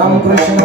रामकृष्ण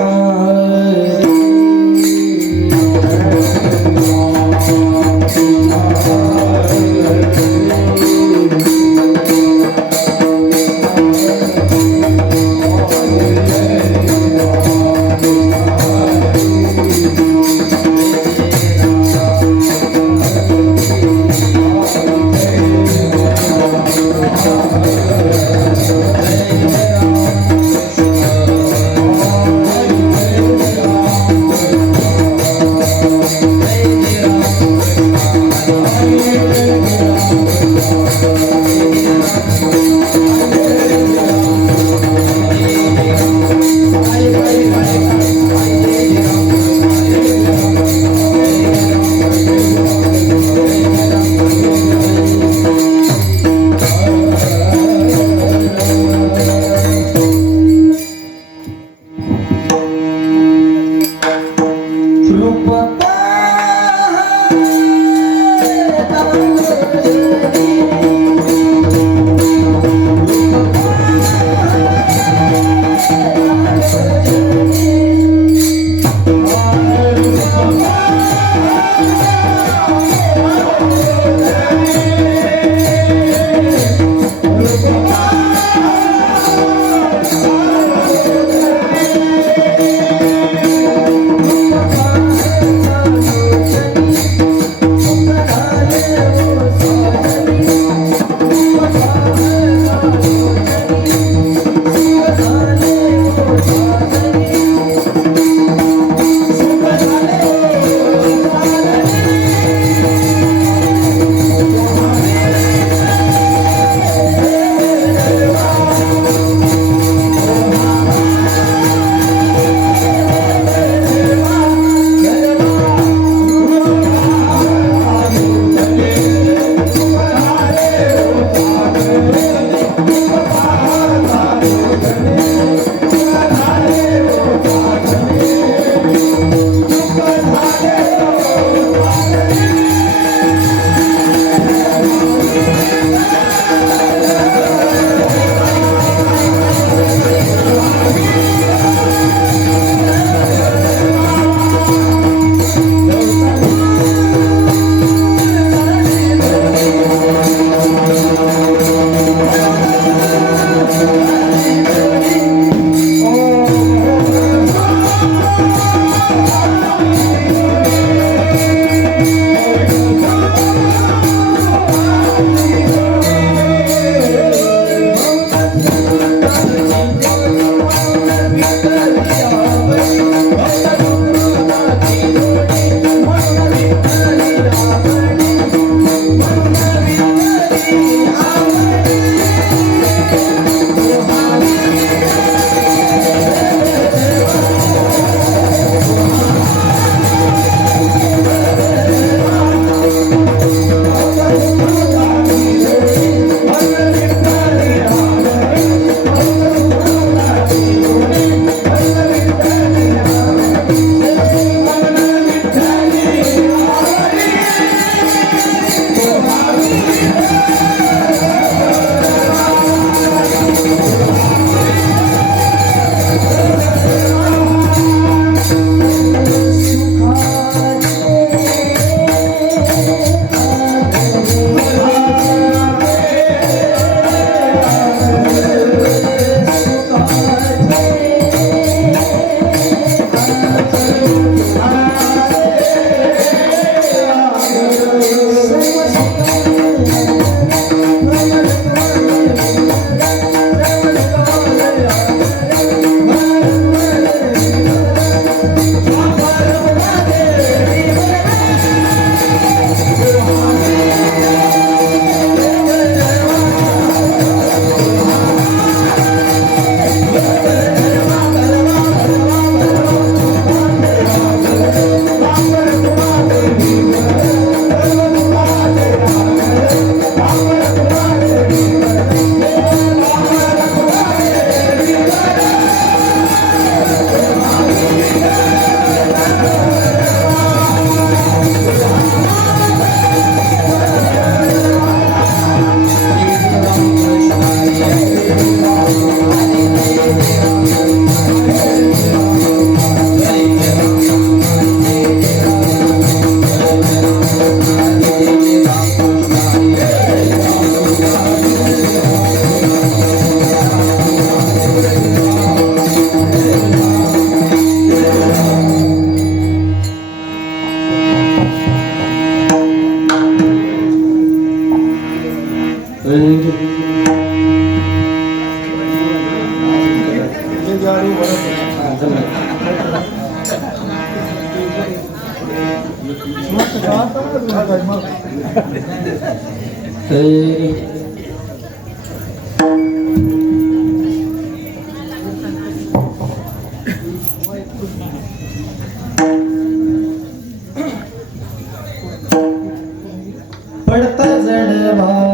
पडता जडवा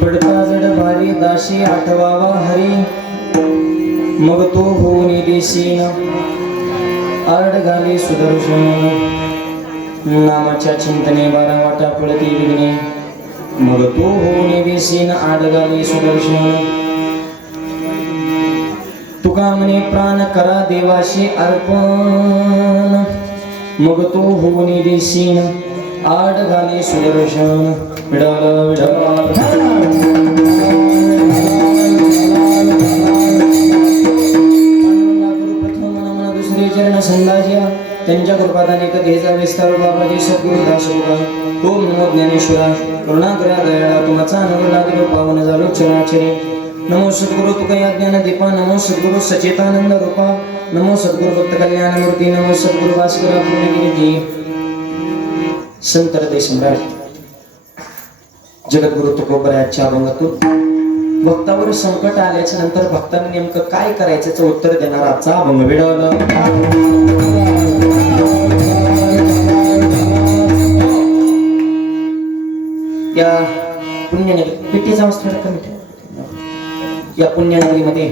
पडता जड भारी दाशी आठवावा हरी, मग तो होऊन देशीन आरड घाली सुदर्शन. नामाच्या चिंतने बारा वाटा पळती विघ्ने मग तू होऊन बेसीन आडगावी सुदर्शन तुका म्हणे प्राण करा देवाशी अर्पण मग तू होऊन देशीन आडगावी सुदर्शन विडल चरण संदाजिया त्यांच्या कृपादाने कधीचा विस्तार बाबाजी सद्गुरु दासोबा ओम नमो ज्ञानेश्वरा करुणाकरा दयाळा तुमचा अनुभव लागलो पावन झालो चराचरे नमो सद्गुरु तुकया ज्ञान दीपा नमो सद्गुरु सचेतानंद रूपा नमो सद्गुरु भक्त कल्याण मूर्ती नमो सद्गुरु भास्करा पूर्णगिरी संत हृदय सम्राट जगद्गुरु तुकोबराच्या अभंगातून भक्तावर संकट आल्याच्या नंतर भक्तांनी नेमकं काय करायचं उत्तर देणार आजचा अभंग विडवलं या पुण्यनगरी पिटीचा अवस्था कमी या पुण्यनगरीमध्ये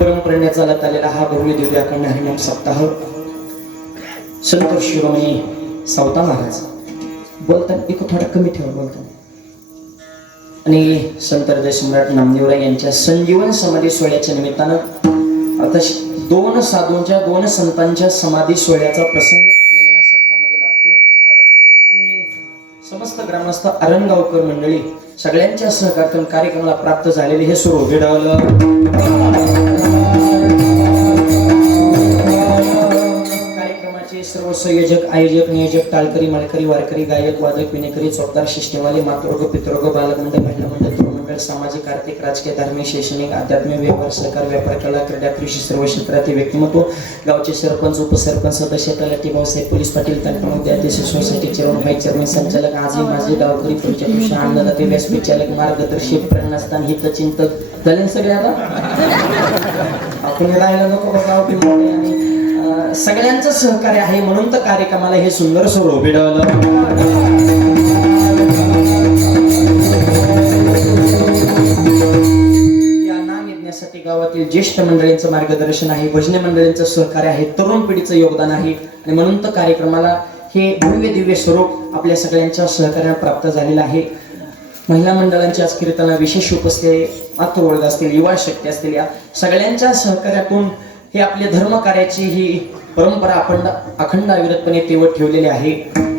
परमपरण्या चालत आलेला हा भव्य दिव्य अखंड हरिनाम सप्ताह संतोष शिरोमणी सावता महाराज बोलताना एक थोडा कमी ठेवा बोलताना आणि संत हृदय सम्राट नामदेवराय यांच्या संजीवन समाधी सोहळ्याच्या निमित्तानं आता दोन साधूंच्या दोन संतांच्या समाधी सोहळ्याचा प्रसंग आपल्याला या सप्ताहामध्ये लागतो आणि समस्त ग्रामस्थ अरणगावकर मंडळी सगळ्यांच्या सहकार्यातून कार्यक्रमाला प्राप्त झालेले हे सुरू विडवलं कार्यक्रमाचे सर्व संयोजक आयोजक नियोजक टाळकरी मालकरी वारकरी गायक वादक विनेकरी चौकदार शिष्टेवाले मातृग पितृग बालक मंडळ महिला मंडळ तरुण मंडळ सामाजिक आर्थिक राजकीय धार्मिक शैक्षणिक आध्यात्मिक व्यवहार सहकार व्यापार कला क्रीडा कृषी सर्व क्षेत्रातील व्यक्तिमत्व गावचे सरपंच उपसरपंच सदस्य तलाठी भाऊसाहेब पोलीस पाटील तालुका विद्यार्थी सोसायटी चेअरमन व्हाईस चेअरमन संचालक आजी माझे गावकरी परिचय अन्नदाते व्यासपीठ चालक मार्गदर्शक प्रेरणास्थान हितचिंतक झाले सगळे आता आपण राहायला नको गाव मोठे आणि सगळ्यांचं सहकार्य आहे म्हणून तर कार्यक्रमाला हे सुंदर स्वरूप मिळालं या नाम यज्ञासाठी गावातील ज्येष्ठ मंडळींचं मार्गदर्शन आहे भजनी मंडळींचं सहकार्य आहे तरुण पिढीचं योगदान आहे आणि म्हणून तर कार्यक्रमाला हे भव्य दिव्य स्वरूप आपल्या सगळ्यांच्या सहकार्याने प्राप्त झालेलं आहे महिला मंडळांच्या आज कीर्तना विशेष उपस्थित मातृवर्ग असतील युवा शक्ती असतील या सगळ्यांच्या सहकार्यातून हे आपले धर्म कार्याची ही परंपरा अखंड अविरतपणे तेवत ठेवलेली आहे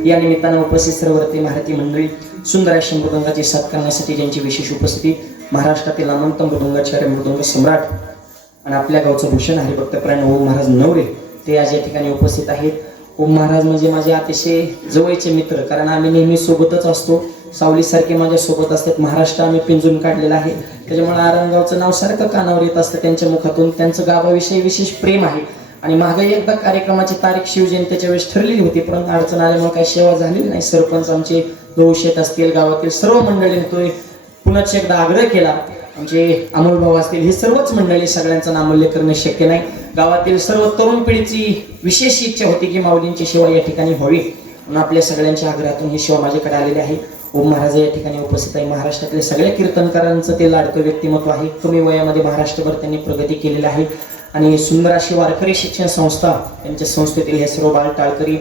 या निमित्तानं उपस्थित सर्ववर्ती महारथी मंडळी सुंदर अशा मृदंगाची साथ करण्यासाठी ज्यांची विशेष उपस्थिती महाराष्ट्रातील नामवंत मृदंगाचार्य मृदंग सम्राट आणि आपल्या गावचं भूषण हरिभक्तपरायण ओम महाराज नवरे ते आज या ठिकाणी उपस्थित आहेत ओम महाराज म्हणजे माझे अतिशय जवळचे मित्र कारण आम्ही नेहमी सोबतच असतो सावलीसारखे माझ्या सोबत असतात महाराष्ट्र आम्ही पिंजून काढलेला आहे त्याच्यामुळे आरणगावचं नाव सारखं कानावर येत असतं त्यांच्या मुखातून त्यांचं गावाविषयी विशेष प्रेम आहे आणि मागे एकदा कार्यक्रमाची तारीख शिवजयंतीच्या वेळेस ठरलेली होती परंतु अडचण आल्यामुळे काही सेवा झालेली नाही सरपंच आमचे गौशेत असतील गावातील सर्व मंडळींनी तो पुनश्च एकदा आग्रह केला आमचे अमोल भाऊ असतील ही सर्वच मंडळी सगळ्यांचं नामोल्लेख करणे शक्य नाही गावातील सर्व तरुण पिढीची विशेष इच्छा होती की माऊलींची सेवा या ठिकाणी व्हावी म्हणून आपल्या सगळ्यांच्या आग्रहातून ही सेवा माझ्याकडे आलेली आहे ओम महाराज या ठिकाणी उपस्थित आहे महाराष्ट्रातल्या सगळ्या कीर्तनकारांचं ते लाडकं व्यक्तिमत्व आहे कमी वयामध्ये महाराष्ट्रभर त्यांनी प्रगती केलेली आहे आणि सुंदर अशी वारकरी शिक्षण संस्था यांच्या संस्थेतील हे सर्व बाल टाळकरी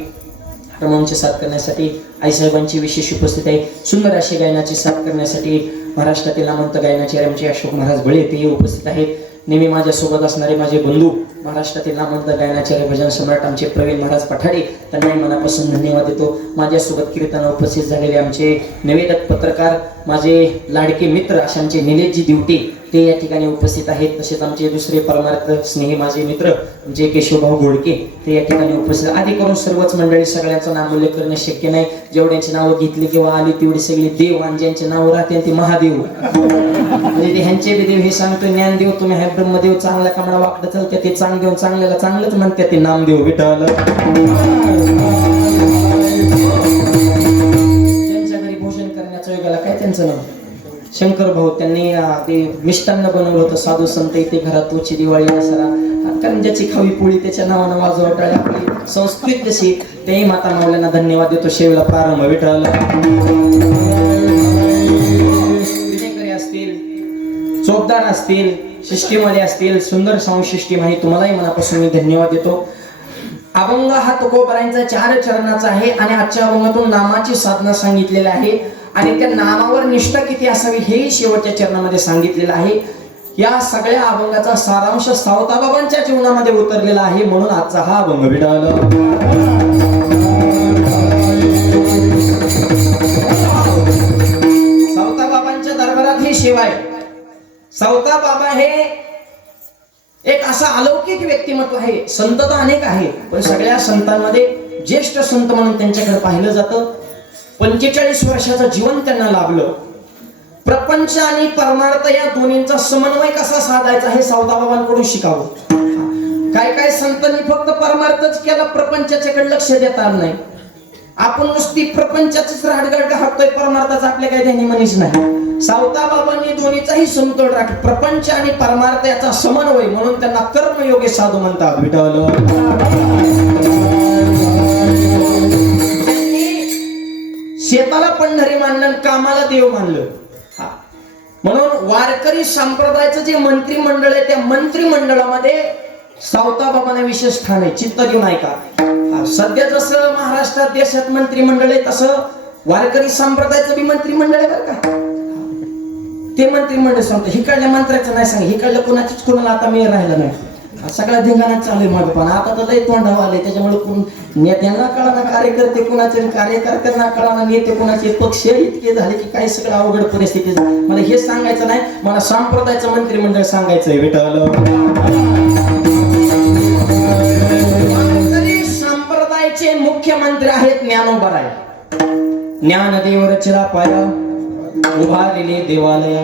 हरमोनची साथ करण्यासाठी आईसाहेबांची विशेष उपस्थित आहे सुंदर अशी गायनाची साथ करण्यासाठी महाराष्ट्रातील नामवंत गायनाचे आमचे अशोक महाराज बळे ते उपस्थित आहेत नेहमी माझ्यासोबत असणारे माझे बंधू महाराष्ट्रातील नामवंत गायनाचार्य भजन सम्राट आमचे प्रवीण महाराज पठाडे त्यांनाही मनापासून धन्यवाद देतो माझ्यासोबत कीर्तन उपस्थित झालेले आमचे निवेदक पत्रकार माझे लाडके मित्र असे आमचे निलेशजी दिवटे ते या ठिकाणी उपस्थित आहेत तसेच आमचे दुसरे परमार्थ स्नेही माझे मित्र जे केशवभाऊ घोडके ते या ठिकाणी उपस्थित आधी करून सर्वच मंडळी सगळ्यांचं नामोल्लेख करणे शक्य नाही जेवढ्यांची नावं घेतली किंवा आली तेवढी सगळी देव आणि ज्यांचे नाव राहते ते महादेव म्हणजे ते ह्यांचे बी देव हे सांगतो ज्ञानदेव तुम्ही हाय ब्रह्मदेव चांगला कामडा वाकडं चालते ते चांगदेव चांगल्याला चांगलंच म्हणतात ते नामदेव विठ्ठल ज्यांच्या घरी भोजन करण्याचं वेगळा काय त्यांचं नाव शंकर भाऊ त्यांनी ते मिष्टान्न बनवलं होतं साधू संत इथे घरात तुझी दिवाळी दसरा कारण ज्याची खावी पोळी त्याच्या नावानं वाजवटाळी आपली संस्कृत जशी तेही माता माऊल्यांना धन्यवाद देतो शेवला प्रारंभ विठ्ठल विजयकरी असतील चोपदार असतील सिस्टीमवाले असतील सुंदर साऊंड सिस्टीम आहे तुम्हालाही मनापासून मी धन्यवाद देतो अभंग हा तुकोबरायांचा 4 चरणाचा आहे आणि आजच्या अभंगातून नामाची साधना सांगितलेली आहे आणि त्या नामावर निष्ठा किती असावी हेही शेवटच्या चरणामध्ये सांगितलेलं आहे. या सगळ्या अभंगाचा सारांश सावताबाबांच्या जीवनामध्ये उतरलेला आहे, म्हणून आजचा हा अभंग विडावला. सावताबाबांच्या दरबारात ही सेवा आहे. सावताबाबा हे एक असा अलौकिक व्यक्तिमत्व आहे. संत तर अनेक आहे, पण सगळ्या संतांमध्ये ज्येष्ठ संत म्हणून त्यांच्याकडे पाहिलं जातं. 45 वर्षाचं जीवन त्यांना लाभलं. प्रपंच आणि परमार्थ या दोन्हींचा समन्वय कसा साधायचा हे सावताबाबांकडून शिकावं. काय काय संतांनी फक्त परमार्थच केला, प्रपंचाच्याकडे लक्ष देता आलं नाही. आपण नुसती प्रपंचाचीच राडगाड हाकतोय, परमार्थाचं आपल्या काही ध्यानी मनीच नाही. सावताबाबांनी दोन्हीचाही समतोल राख, प्रपंच आणि परमार्थ याचा समन्वय, म्हणून त्यांना कर्मयोगी साधू म्हणतात. विठ्ठल शेताला पंढरी मानलं, कामाला देव मानलं. म्हणून वारकरी संप्रदायाचं जे मंत्रिमंडळ आहे त्या मंत्रिमंडळामध्ये सावताबाबांना विशेष स्थान आहे. चित्त देऊन ऐका. सध्या जसं महाराष्ट्रात देशात मंत्रिमंडळ आहे तसं वारकरी संप्रदायाचं बी मंत्रिमंडळ आहे बरं का. ते मंत्रिमंडळ सांगतो हिकडल्या मंत्र्याचं नाही सांग, हिकडल्या कोणाचीच कोणाला आता मेळ राहिला नाही. सगळा धिंगाणा चालू आहे माझं, पण आता तर लय तोंडावं आलंय. त्याच्यामुळे कोण नेत्यांना कळाना, कार्यकर्ते कोणाचे, कार्यकर्त्यांना कळाना, नेते कोणाचे, पक्ष इतके झाले की काही सगळं अवघड परिस्थिती झाली. मला हे सांगायचं नाही, मला संप्रदायाचं मंत्रिमंडळ सांगायचंय. विठ्ठल संप्रदायाचे मुख्यमंत्री आहेत ज्ञानोबराय. ज्ञानदेव रचला पाया, उभारलेले देवालय.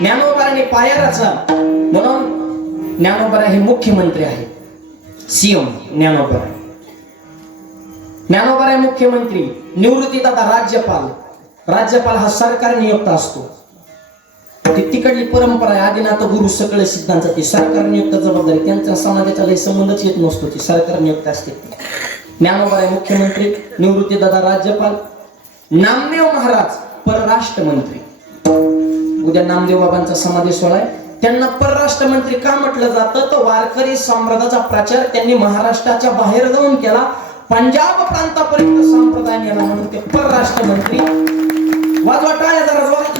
ज्ञानोबाने पाया रचला म्हणून ज्ञानोबराय हे मुख्यमंत्री आहे. सीएम ज्ञानोबराय. ज्ञानोबराय मुख्यमंत्री. निवृत्तीदाता राज्यपाल. राज्यपाल हा सरकार नियुक्त असतो. ती तिकडली परंपरा आहे. आदिनाथ गुरु सकळ सिद्धांचा ती सरकार नियुक्त जबाबदारी, त्यांचा समाजाचा लय संबंधच येत नसतो, ती सरकार नियुक्त असते. ज्ञानोबराय मुख्यमंत्री, निवृत्तीदाता राज्यपाल. नामदेव महाराज परराष्ट्र मंत्री. उद्या नामदेव बाबांचा समाधी सोहळा आहे. त्यांना परराष्ट्र मंत्री का म्हटलं जातं, तर वारकरी संप्रदायाचा प्रचार त्यांनी महाराष्ट्राच्या बाहेर जाऊन केला. पंजाब प्रांतापर्यंत संप्रदाय नेला, म्हणून ते परराष्ट्र मंत्री. वाजवा टाळ्या जरा जोरात,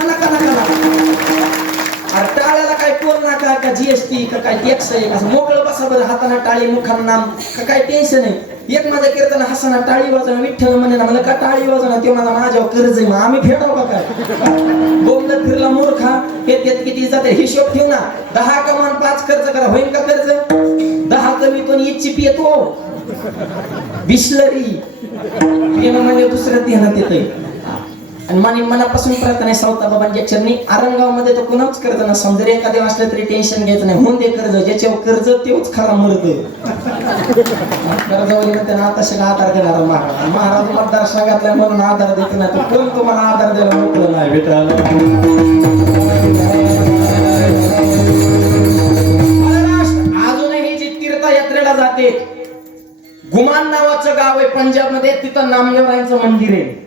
टाळ्याला काय कोण नाका का जीएसटी का काय टॅक्स आहे, असं मोकळं बसा बरं. हाताना टाळी, मुखांना नाम, का काय टेन्शन आहे. एक माझ्या कीर्तन हसना टाळी वाजवणं, विठ्ठल म्हणे ना मला का टाळी वाजवणं, ते मला माझ्यावर कर्ज आहे, मग आम्ही फेडाव का काय. बोंबल फिरला मूर्खा, हे त्यात किती जाते हिशोब ठेव ना. 10 कमान 5 खर्च करा, होईल का कर्ज. 10 कमी पण इच्छी पियतो बिस्लरी पिणं म्हणजे दुसऱ्या ध्यानात येतंय. आणि मानी मनापासून प्रार्थना आहे सावताबाबांच्या चरणी. आरंगावमध्ये तर कुणाच कर्ज ना, समजा एखादे वाचलं तरी टेन्शन घ्यायचं नाही. होऊन दे कर्ज, ज्याच्यावर कर्ज तेच खरा मरत. कर्जावरील त्यांना आता सगळं आधार देणार महाराज. महाराज मतदारसंघातल्या म्हणून आधार देत नाही, तर कोण तुम्हाला आधार द्यायला मोकळं नाही. भेटायला अजूनही जी तीर्थयात्रेला जाते, गुमान नावाचं गाव आहे पंजाबमध्ये, तिथं नामदेवरायांचं मंदिर आहे.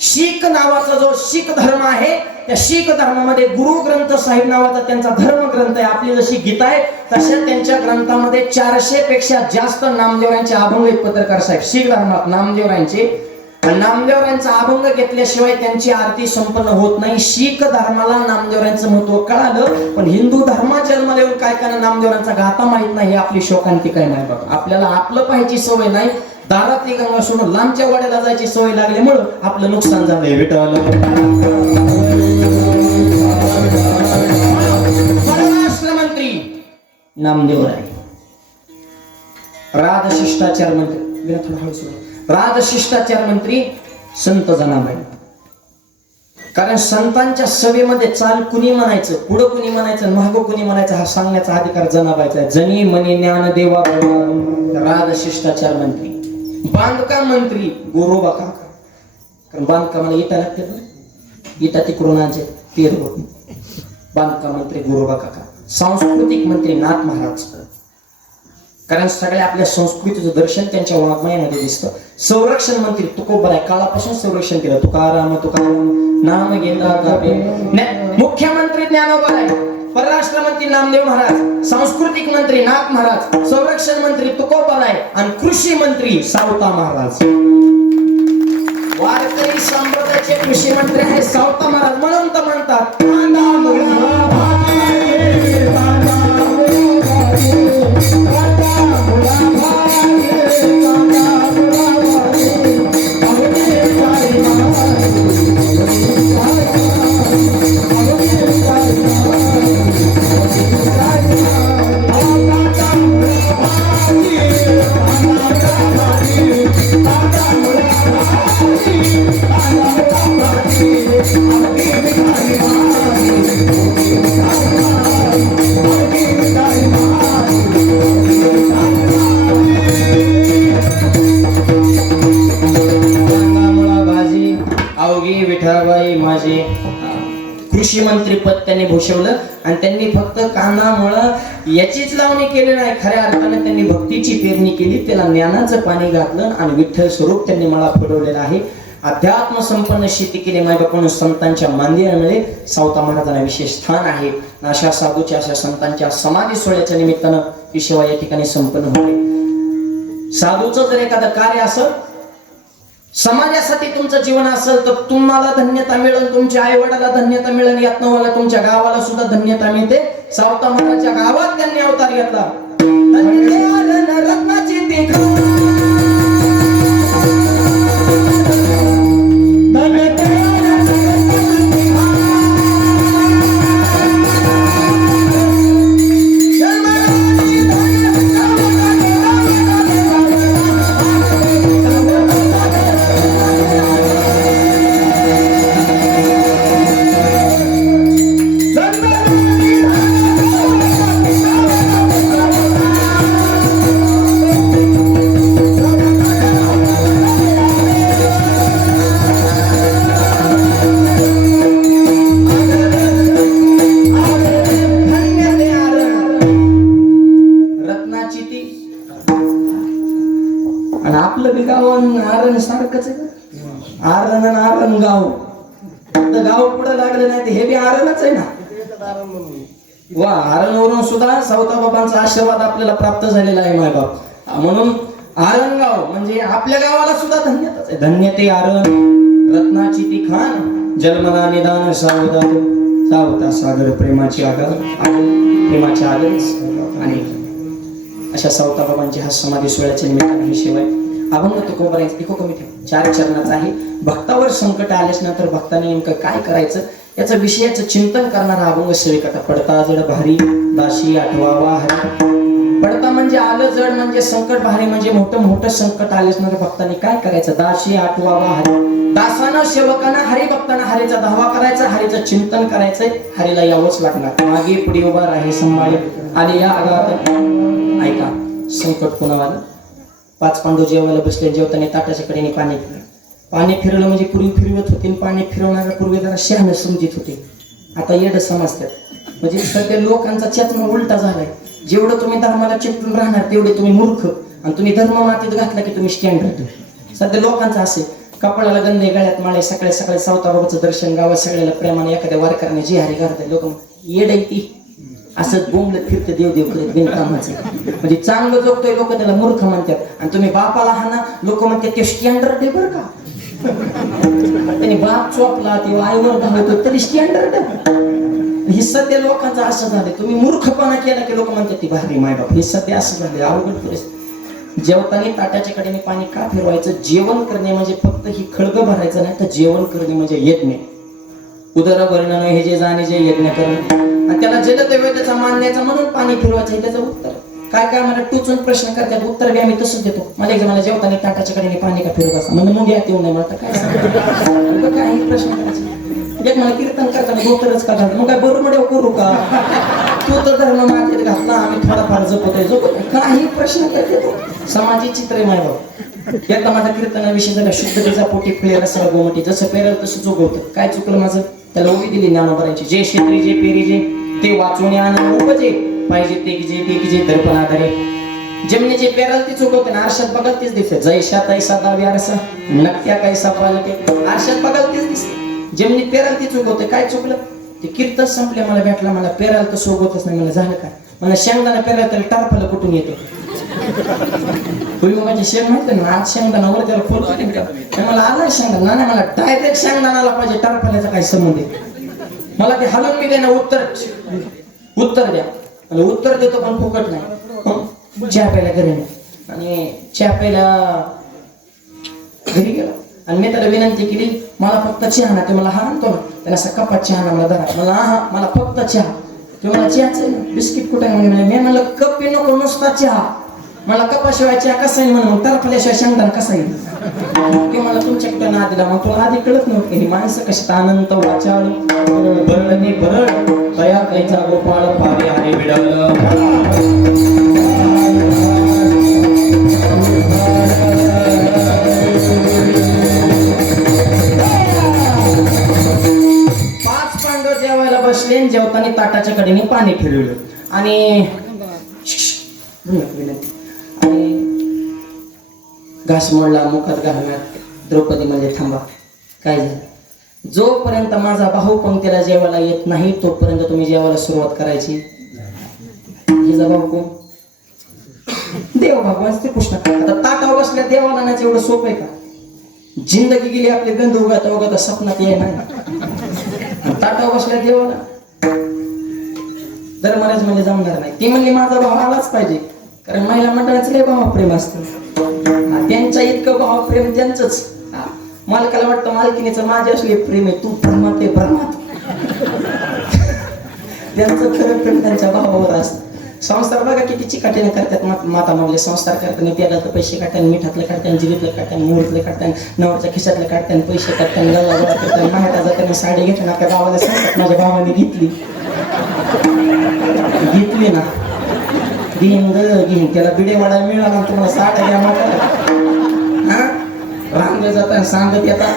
शीख नावाचा जो शीख धर्म आहे, त्या शीख धर्मामध्ये गुरु ग्रंथ साहिब नावाचा त्यांचा धर्म ग्रंथ आहे. आपली जशी गीता आहे तशा त्यांच्या ग्रंथामध्ये 400 पेक्षा जास्त नामदेवरायांचे अभंग आहेत. पत्रकार साहेब शीख धर्मात नामदेवरायांचे, नामदेवरायांचा अभंग घेतल्याशिवाय त्यांची आरती संपन्न होत नाही. शीख धर्माला नामदेवरायांचं महत्व कळालं, पण हिंदू धर्मात जन्माला येऊन काय काय नामदेवरांचा गाथा माहित नाही. ही आपली शोकांती काय नाही बघा. आपल्याला आपलं पाहायची सवय नाही, दारातली गंगा सोडून लांबच्या वाड्याला जायची सवय लागल्यामुळे आपलं नुकसान झालंय. विठ्ठल परराष्ट्र मंत्री नामदेवराय. राजशिष्टाचार मंत्री, राजशिष्टाचार मंत्री संत जनाबाई. कारण संतांच्या सभेमध्ये चाल कुणी म्हणायचं, पुढं कुणी म्हणायचं, मागं कुणी म्हणायचं हा सांगण्याचा अधिकार जनाबाईचा आहे. जनी मनी ज्ञान देवा. राजशिष्टाचार मंत्री. बांधकाम मंत्री गोरोबा काका. कारण बांधकामाला इटा लागते ना, इटा तिकडून आणचे तेर होत. बांधकाम मंत्री गोरोबा काका. सांस्कृतिक मंत्री नाथ महाराज. कारण सगळ्या आपल्या संस्कृतीचं दर्शन त्यांच्या वाङ्मयामध्ये दिसतं. संरक्षण मंत्री तुकोबराय. काळापासून संरक्षण केलं. तुकाराम तुकाराम नाम घेता. मुख्यमंत्री ज्ञानोबराय. परराष्ट्र मंत्री नामदेव महाराज, सांस्कृतिक मंत्री नाथ महाराज, संरक्षण मंत्री तुकोबाराय आणि कृषी मंत्री सावता महाराज. वारकरी संप्रदायाचे कृषी मंत्री आहे सावता महाराज. म्हणून तर म्हणतात कांदा मुळा भागे, कांदा मुळा भागे, कांदा मुळा भागे, कांदा मुळा भागे, अवघे काय विठाबाई माझे कृषी मंत्री पद त्यांनी भूषवलं आणि त्यांनी फक्त कानामुळं याचीच लावणी केली नाही, खऱ्या अर्थाने त्यांनी भक्तीची पेरणी केली, त्याला ज्ञानाचं पाणी घातलं आणि विठ्ठल स्वरूप त्यांनी मला फुलवलेलं आहे. अध्यात्म संपन्न शेती केली मायबापानं संतांच्या मांदियामुळे सावता महाराजांना विशेष स्थान आहे. अशा साधूच्या अशा संतांच्या समाधी सोहळ्याच्या निमित्तानं ही सेवा या ठिकाणी संपन्न होते. साधूचं जर एखादं कार्य असं समाजासाठी तुमचं जीवन असेल तर तुम्हाला धन्यता मिळेल, तुमच्या आई वडिलाला धन्यता मिळेल, यातनं मला तुमच्या गावाला सुद्धा धन्यता मिळते. सावता महाराजच्या गावात त्यांनी अवतार घेतला. रत्नाची आणि आपलं बी गाव आरण सारखंच आहे. आरण आणि आरण गाव, गाव पुढे लागलं नाही हे बी आरणच आहे ना. वा, आरणवरून सुद्धा सावता बाबांचा आशीर्वाद आपल्याला प्राप्त झालेला आहे मायबाप. म्हणून आरण गाव म्हणजे आपल्या गावाला सुद्धा धन्यताच आहे. धन्य ते आरण, रत्नाची ती खान, जन्मना निदान सावता सावता सागर प्रेमाची आगर, प्रेमाची आगर. आणि अशा सावता बाबांची हा समाधी सोहळ्याच्या निमित्ताने ही सेवा आहे. अभंग तुकोबारायचं तिको कमी ठेव 4 चरणाचा आहे. भक्तावर संकट आल्याच नंतर भक्ताने नेमकं काय करायचं याचं विषयाचं चिंतन करणारा अभंग सेविकाचा. पडता जड भारी दाशी आठवावा हरी. पडता म्हणजे आलं जड म्हणजे संकट, भारी म्हणजे मोठं संकट आल्याच नंतर भक्ताने काय करायचं, दाशी आठवावा हरी. दासानं सेवकांना हरी भक्तांना हरीचा धावा करायचा, हरीचं चिंतन करायचंय, हरीला यावंच लागणार. मागे पुढे उभा राहे संभाळे आणि या आगात ऐका संकट कोणाला. 5 पांडव जेवायला बसले, जेवताना ताटाच्या कडेने पाणी फिरलं. पाणी फिरवलं म्हणजे पूर्वी फिरवत होते, पाणी फिरवणाऱ्या पूर्वी जरा शहाणं समजित होते, आता येड समजतात. म्हणजे सध्या लोकांचा चेतना उलटा झालाय. जेवढं तुम्ही धर्माला चिकटून राहणार तेवढे तुम्ही मूर्ख, आणि तुम्ही धर्म मातीत घातला की तुम्ही स्टँड राहतो. सध्या लोकांचं असे कपाळाला गंधे गळ्यात माळे, सकाळी सकाळी सावता बाबाचं दर्शन गावात सगळ्याला प्रेमाने एखाद्या वारकऱ्याने जी हरी करतात. लोक येड आहे ती असं बोंबलत फिरते देव करत बिनकामाचं. म्हणजे चांगलं जोगतोय लोक त्याला मूर्ख म्हणतात, आणि तुम्ही बापाला हाना लोक म्हणतात ते स्टँडर्ड आहे बरं का. त्यांनी बाप चोपला तेव्हा आईवर धावतो तरी स्टँडर्ड. हे सध्या लोकांचं असं झालंय, तुम्ही मूर्खपणा केला की लोक म्हणतात ती भारी मायबाप. हे सध्या असं झालंय, अवघड परिस्थिती. जेवताना ताटाच्या कडेने पाणी का फिरवायचं? जेवण करणे म्हणजे फक्त ही खळगं भरायचं नाही, तर जेवण करणे म्हणजे यज्ञ. उदरवर्णन हे जे जाणे जे यज्ञ करणं, आणि त्याला जलदेव त्याचा मान द्यायचा म्हणून पाणी फिरवायचं हे त्याचं उत्तर. काय काय मला टोचून प्रश्न करतात, उत्तर बी आम्ही तसंच देतो. मला जेवताना ताटाच्या कडेने पाणी का फिरवत असं म्हणजे मग यात येऊ नये मला काय सांग काही प्रश्न करायचे. एक मला कीर्तन करताना गोतरच का घालतो, मग काय बरोबर करू का? तू तर धर्म मातीत घातला, आम्ही थोडाफार जपतोय काही प्रश्न करते. समाजी चित्र आहे माझ्यावर. एकदा माझ्या कीर्तनाविषयी जरा शुद्धतेचा पोटी फुले रसाला गोमटी, जसं पेरल तसं चुकवतं. काय चुकलं माझं? त्याला उभी दिली ज्ञानोबरांची. जे शेत्री जे पेरी जे ते वाचून आनंद उपजे, पाहिजे ते की जे दर्पण आधारे. जमिनी जे पेरल ती चुकवते ना, आरशात बघाल तेच दिसते. जैशा तैसा दावी आरसा नक्त्या कैसा पालटे, आरशात बघाल तेच दिसते. जमिनीत पेरल ती चुकवते. काय चुकलं? ते कीर्तन संपले, मला भेटला, मला पेरायला तर सोबतच नाही. मला झालं काय, मला शेंगदाणा पेरायला तरी टारफाला कुठून येतो. भुईमुगाची शेंग माहिती ना, आज शेंगदाणा वर त्याला फोन मला आला शेंगदाणा नाही, मला डायरेक्ट शेंगदाणाला पाहिजे, टारफाल्याचा काय संबंध आहे. मला ते हलवून मी द्या उत्तर द्या. मला उत्तर देतो पण फुकट नाही. चहा प्यायला घरी आणि चहा प्यायला घरी गेला आणि मी त्याला विनंती केली, मला फक्त चहा ना. ते मला हा आणतो ना, त्याला असा कपात चहा ना मला धरा. मला हा मला फक्त चहा. ते मला चहाच आहे ना, बिस्किट कुठे आहे. मी म्हणलं कप पी नको, नुसता चहा. मला कपाशिवाय चहा कसा येईल म्हणून, टरफल्याशिवाय शेंगदाणा कसा येईल. ते मला तुमच्याकडे ना दिला. मग तुला आधी कळत नव्हतं ही माणसं कशी अनंत वाचाळ बरळणे बरळ तया कायचा गोपाळ पावे आहे विडल. जेवायला बसले, जेवताना ताटाच्या कडेने पाणी फिरवलं आणि घास मोडला मुखात घालण्यात. द्रौपदी म्हणजे थांबा, काय झालं. जोपर्यंत माझा भाऊ पंक्तीला जेवायला येत नाही तोपर्यंत तुम्ही जेवायला सुरुवात करायची. हिचा भाऊ कोण? देव भगवान श्रीकृष्ण. आता ताटावर बसल्या देवाला नाही एवढं सोपं आहे का? जिंदगी गेली आपली, गंध उगाता उगाता सपनात ये नाही. ताटावर बसल्या देवाला तर महाराज म्हणजे जमणार नाही. ती म्हणली माझा भाव आलाच पाहिजे, कारण महिला मंडळाचं लय भावप्रेम असतं. त्यांच्या इतकं भावप्रेम त्यांचंच. मालकाला वाटतं मालकीनीचं माझे असले प्रेम आहे, तू भ्रमात आहे भ्रमात. त्यांचं खरं प्रेम त्यांच्या भावावर असतं. संसार बघा किती चिकाटीने करतात. माता मागले संसार करताना तेलातलं पैसे काढतात, मिठातलं काढतात, जिरीतलं काढतात, मुहूर्तलं काढतात, नवरच्या खिशातलं काढतात, पैसे काढतात, गल्ला गोळा करतात. माहेरा जाताना साडी घेताना त्या गावाला सांगतात माझ्या भावाने घेतली ना, घेईन घेईन. त्याला बिडे वाढायला मिळाला तुम्हाला साड्या घ्या माता. हा रांगले जातात, सांगत येतात,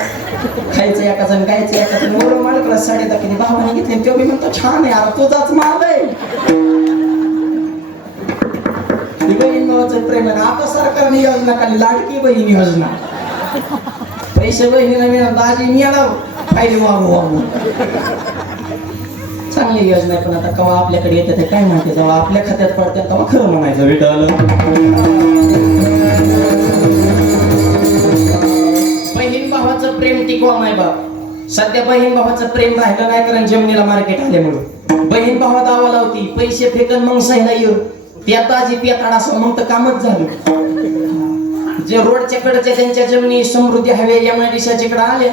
खायचं एकाचं गायचं एकाचं. मोर मालकाला साडी दाखवली, भावाने घेतली. तो बी म्हणतो छान आहे, अरे तुझाच माल आहे. बहीण भावाचं प्रेम आहे. आता सरकारने योजना काढली लाडकी बहीण योजना. पैसे बहिणीला मिळाला, दाजी मिळाला, फायदे वाहू वाहू. चांगली योजना आहे, पण आता केव्हा आपल्याकडे येते काय माहिती. जेव्हा आपल्या खात्यात पडतात तेव्हा खरं म्हणायचं विठ्ठल. बहीण भावाचं प्रेम टिकवा माय बाप. सध्या बहीण भावाचं प्रेम राहिलं नाही, कारण जमिनीला मार्केट आल्यामुळं. बहीण भावा दावा लावती, पैसे फेकन मग सहीला येऊ. पेताजी पेताड असं मग तर कामच झालं. जे रोडच्या कडच्या त्यांच्या जमिनी समृद्धी हवे यमुना दिशाच्या कडे आले,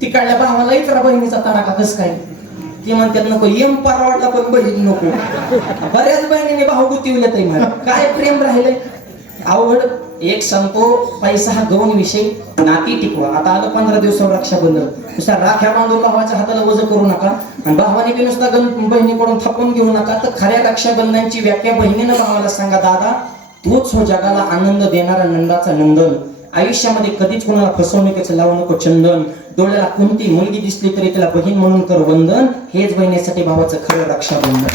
तिकडल्या भावाला इतरा बहिणीचा तडाखा कस काय. ते म्हणतात नको एम परवडला पण बहीण नको. बऱ्याच बहिणीने भाऊ गुतीवले तरी मला काय प्रेम राहिले अवघड. एक सांगतो, पैसा हा गौण विषय, नाती टिकवा. आता आलं 15 दिवसावर रक्षाबंधन. नुसता राख्या बांधून भावाच्या हाताला वजन करू नका आणि भावाने बी नुसता बहिणीकडून थपून घेऊ नका. तर खऱ्या रक्षाबंधनाची व्याख्या बहिणीनं भावाला सांगा, दादा तोच हो जगाला आनंद देणारा नंदाचा नंदन. आयुष्यामध्ये कधीच कोणाला फसवणुकीचं लावू नको चंदन. डोळ्याला कोणती मुलगी दिसली तरी त्याला बहीण म्हणून कर वंदन. हेच बहिणीसाठी भावाचं खरं रक्षाबंधन.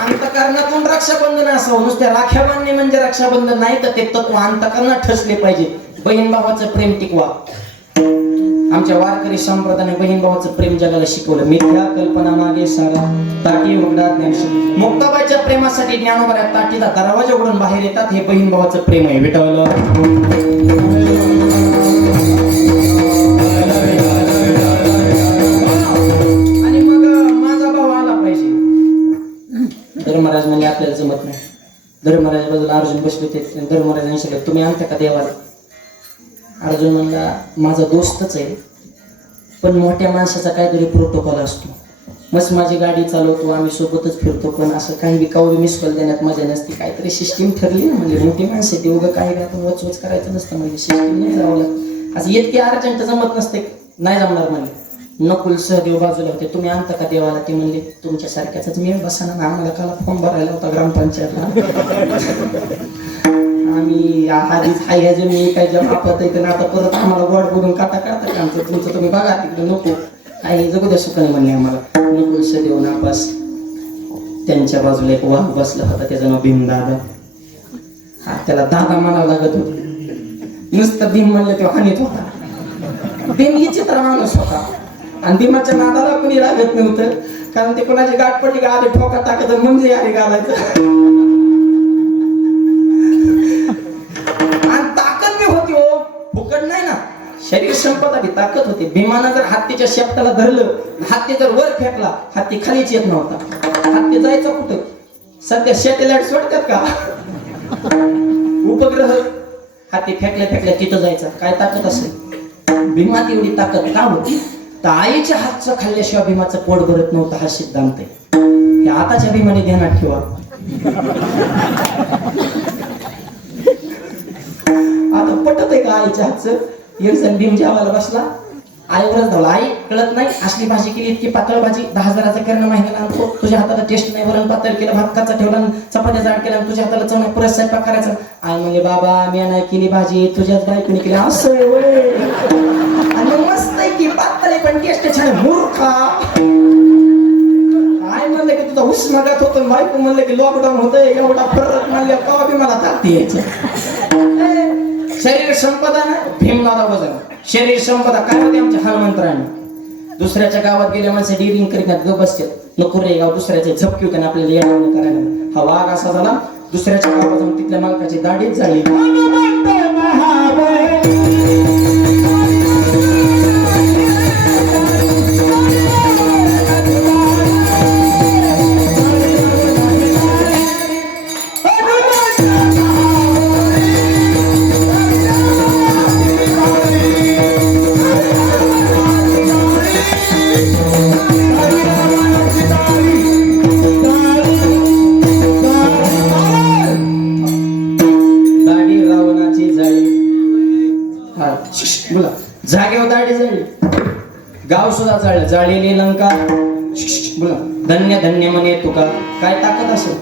अंतकरणातून रक्षाबंधन असावं. नुसत्या राख्या बांधणे म्हणजे रक्षाबंधन नाही, तर ते तत्व अंतकरणात ठसले पाहिजे. बहीण भावाचं प्रेम टिकवा. आमच्या वारकरी संप्रदायाने बहीण भावाचं प्रेम जगाला शिकवलं. मिथ्या कल्पना मागे सारा ताटी उघडा ज्ञानशक्ती. मुक्ताबाईच्या प्रेमासाठी ज्ञानोबा ताटीचा दरवाजा उघडून बाहेर येतात. हे बहीण भावाचं प्रेम आहे विठ्ठल. आणि मग माझा भाऊ आला पाहिजे. धर्मराज म्हणजे आपल्याला जमत नाही. धर्मराज बाजूला अर्जुन बसले होते. धर्मराजांनी सांगितलं तुम्ही आणता का देवाला. अर्जुन म्हणला माझा दोस्तच आहे, पण मोठ्या माणसाचा काहीतरी प्रोटोकॉल असतो. मस्त माझी गाडी चालवतो, आम्ही सोबतच फिरतो, पण असं काही विकाऊ मिस कॉल देण्यात मजा नसते. काहीतरी सिस्टीम ठरली ना, म्हणजे मोठी माणसं ते उगं काही आपण वचवच करायचं नसतं. म्हणजे सिस्टीम नाही जावं लागतं. असं इतके अर्जंट जमत नसते, नाही जमणार म्हणजे. नकुल सहदेव बाजूला होते. तुम्ही आणता का देवाला. ते म्हणले तुमच्यासारख्याच मी बसाना ना, आम्हाला काला फॉर्म भरायला होता ग्रामपंचायतला. आम्ही आधीच ह्या जमी काय जेव्हा आपत येतं ना, आता परत आम्हाला गोड करून काटा काढता का आमचं तुमचं तुम्ही बघा तिकडे नको. आई जगू द्या सुखाने म्हणले आम्हाला. नकुल सहदेव नापास. त्यांच्या बाजूला एक वाघ बसला होता, त्याचं नाव भीम दादा. हा त्याला दादा म्हणावं लागत होत. नुसतं भीम म्हणलं तेव्हा हानीत होता. भीम विचित्र माणूस होता. आणि भीमाच्या नादाला कुणी लागत नव्हतं, कारण ते कोणाची गाठ पडली का आधी ठोका टाकत म्हणजे आधी घालायचं. आणि ताकद बी होती हो, फुकट नाही ना. शरीर संपदा बी ताकद होती. भीमानं जर हत्तीच्या शेपटाला धरलं, हत्ती जर वर फेकला, हत्ती खालीच येत नव्हता. हत्ती जायचं कुठं? सध्या सॅटेलाइट सोडतात का उपग्रह? हाती फेकल्या फेकल्या तिथं जायचं. काय ताकद असेल? भीमात एवढी ताकद का होती? तर आईच्या हातचं खाल्ल्याशिवाय भीमाचं पोट भरत नव्हतं, हा सिद्धांत आहे. हे आताच्या भीमाने ध्यानात ठेवा. आता पटत आहे का आईच्या हातचं? एक जण भीम जेवायला बसला, आईवरच धावला. आई कळत नाही, असली भाजी केली, इतकी पातळ भाजी, 10,000चा किराणा महिन्याला आणतो, तुझ्या हाताला टेस्ट नाही, वरण पातळ केलं, भात कच्चा ठेवला, चपात्या जाड केला, तुझ्या हाताला चव नाही, परत स्वयंपाक करायचा. आई म्हणजे बाबा मी नाही केली भाजी, तुझ्याच बायकोने केली. असं आणि मस्त आहे की पातळ पण टेस्ट छान. मूर्खा. आई म्हणलं की तुझा उष्माघात होतो, बायको म्हणलं की लॉकडाऊन होतंय, एवढा फरक म्हणलं का बी मला ताकदी यायची. शरीर संपदा ना, भीमनादा वजन. शरीर संपदा काय होते आमच्या हनुमंतराने? दुसऱ्याच्या गावात गेल्या माणसं डिरिंग करीत ग बसतात. नको रे गाव, दुसऱ्याचे झपकी होते आपल्याला येणं करायला. हा वाघ असा झाला, दुसऱ्याच्या गावात जाऊन तिथल्या मालकाची दाढीच झाली. जागेवर दाढी जाळली, गाव सुद्धा जाळलं. जाळलेली लंका बोला धन्य धन्य म्हणे तुका. काय ताकद असेल?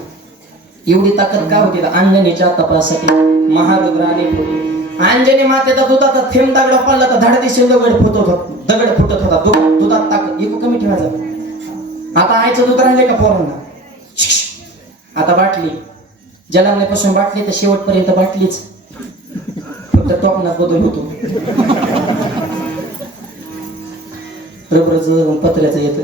एवढी ताकद का होती? अंजनीच्या तपासाठी महारुद्र आले होते. अंजनी मातेचा दुधाचा थेंब दगड पडला तर धडदिशी दगड फुटत होता. दुधात ताकद एक कमी ठेवायचं. आता आईचं दूध राहिले का पोरांना? आता बाटली, जन्मल्यापासून बाटली तर शेवटपर्यंत बाटलीच, फक्त टोपणात बदल होतो. रबरचं पत्र्याचं येतं.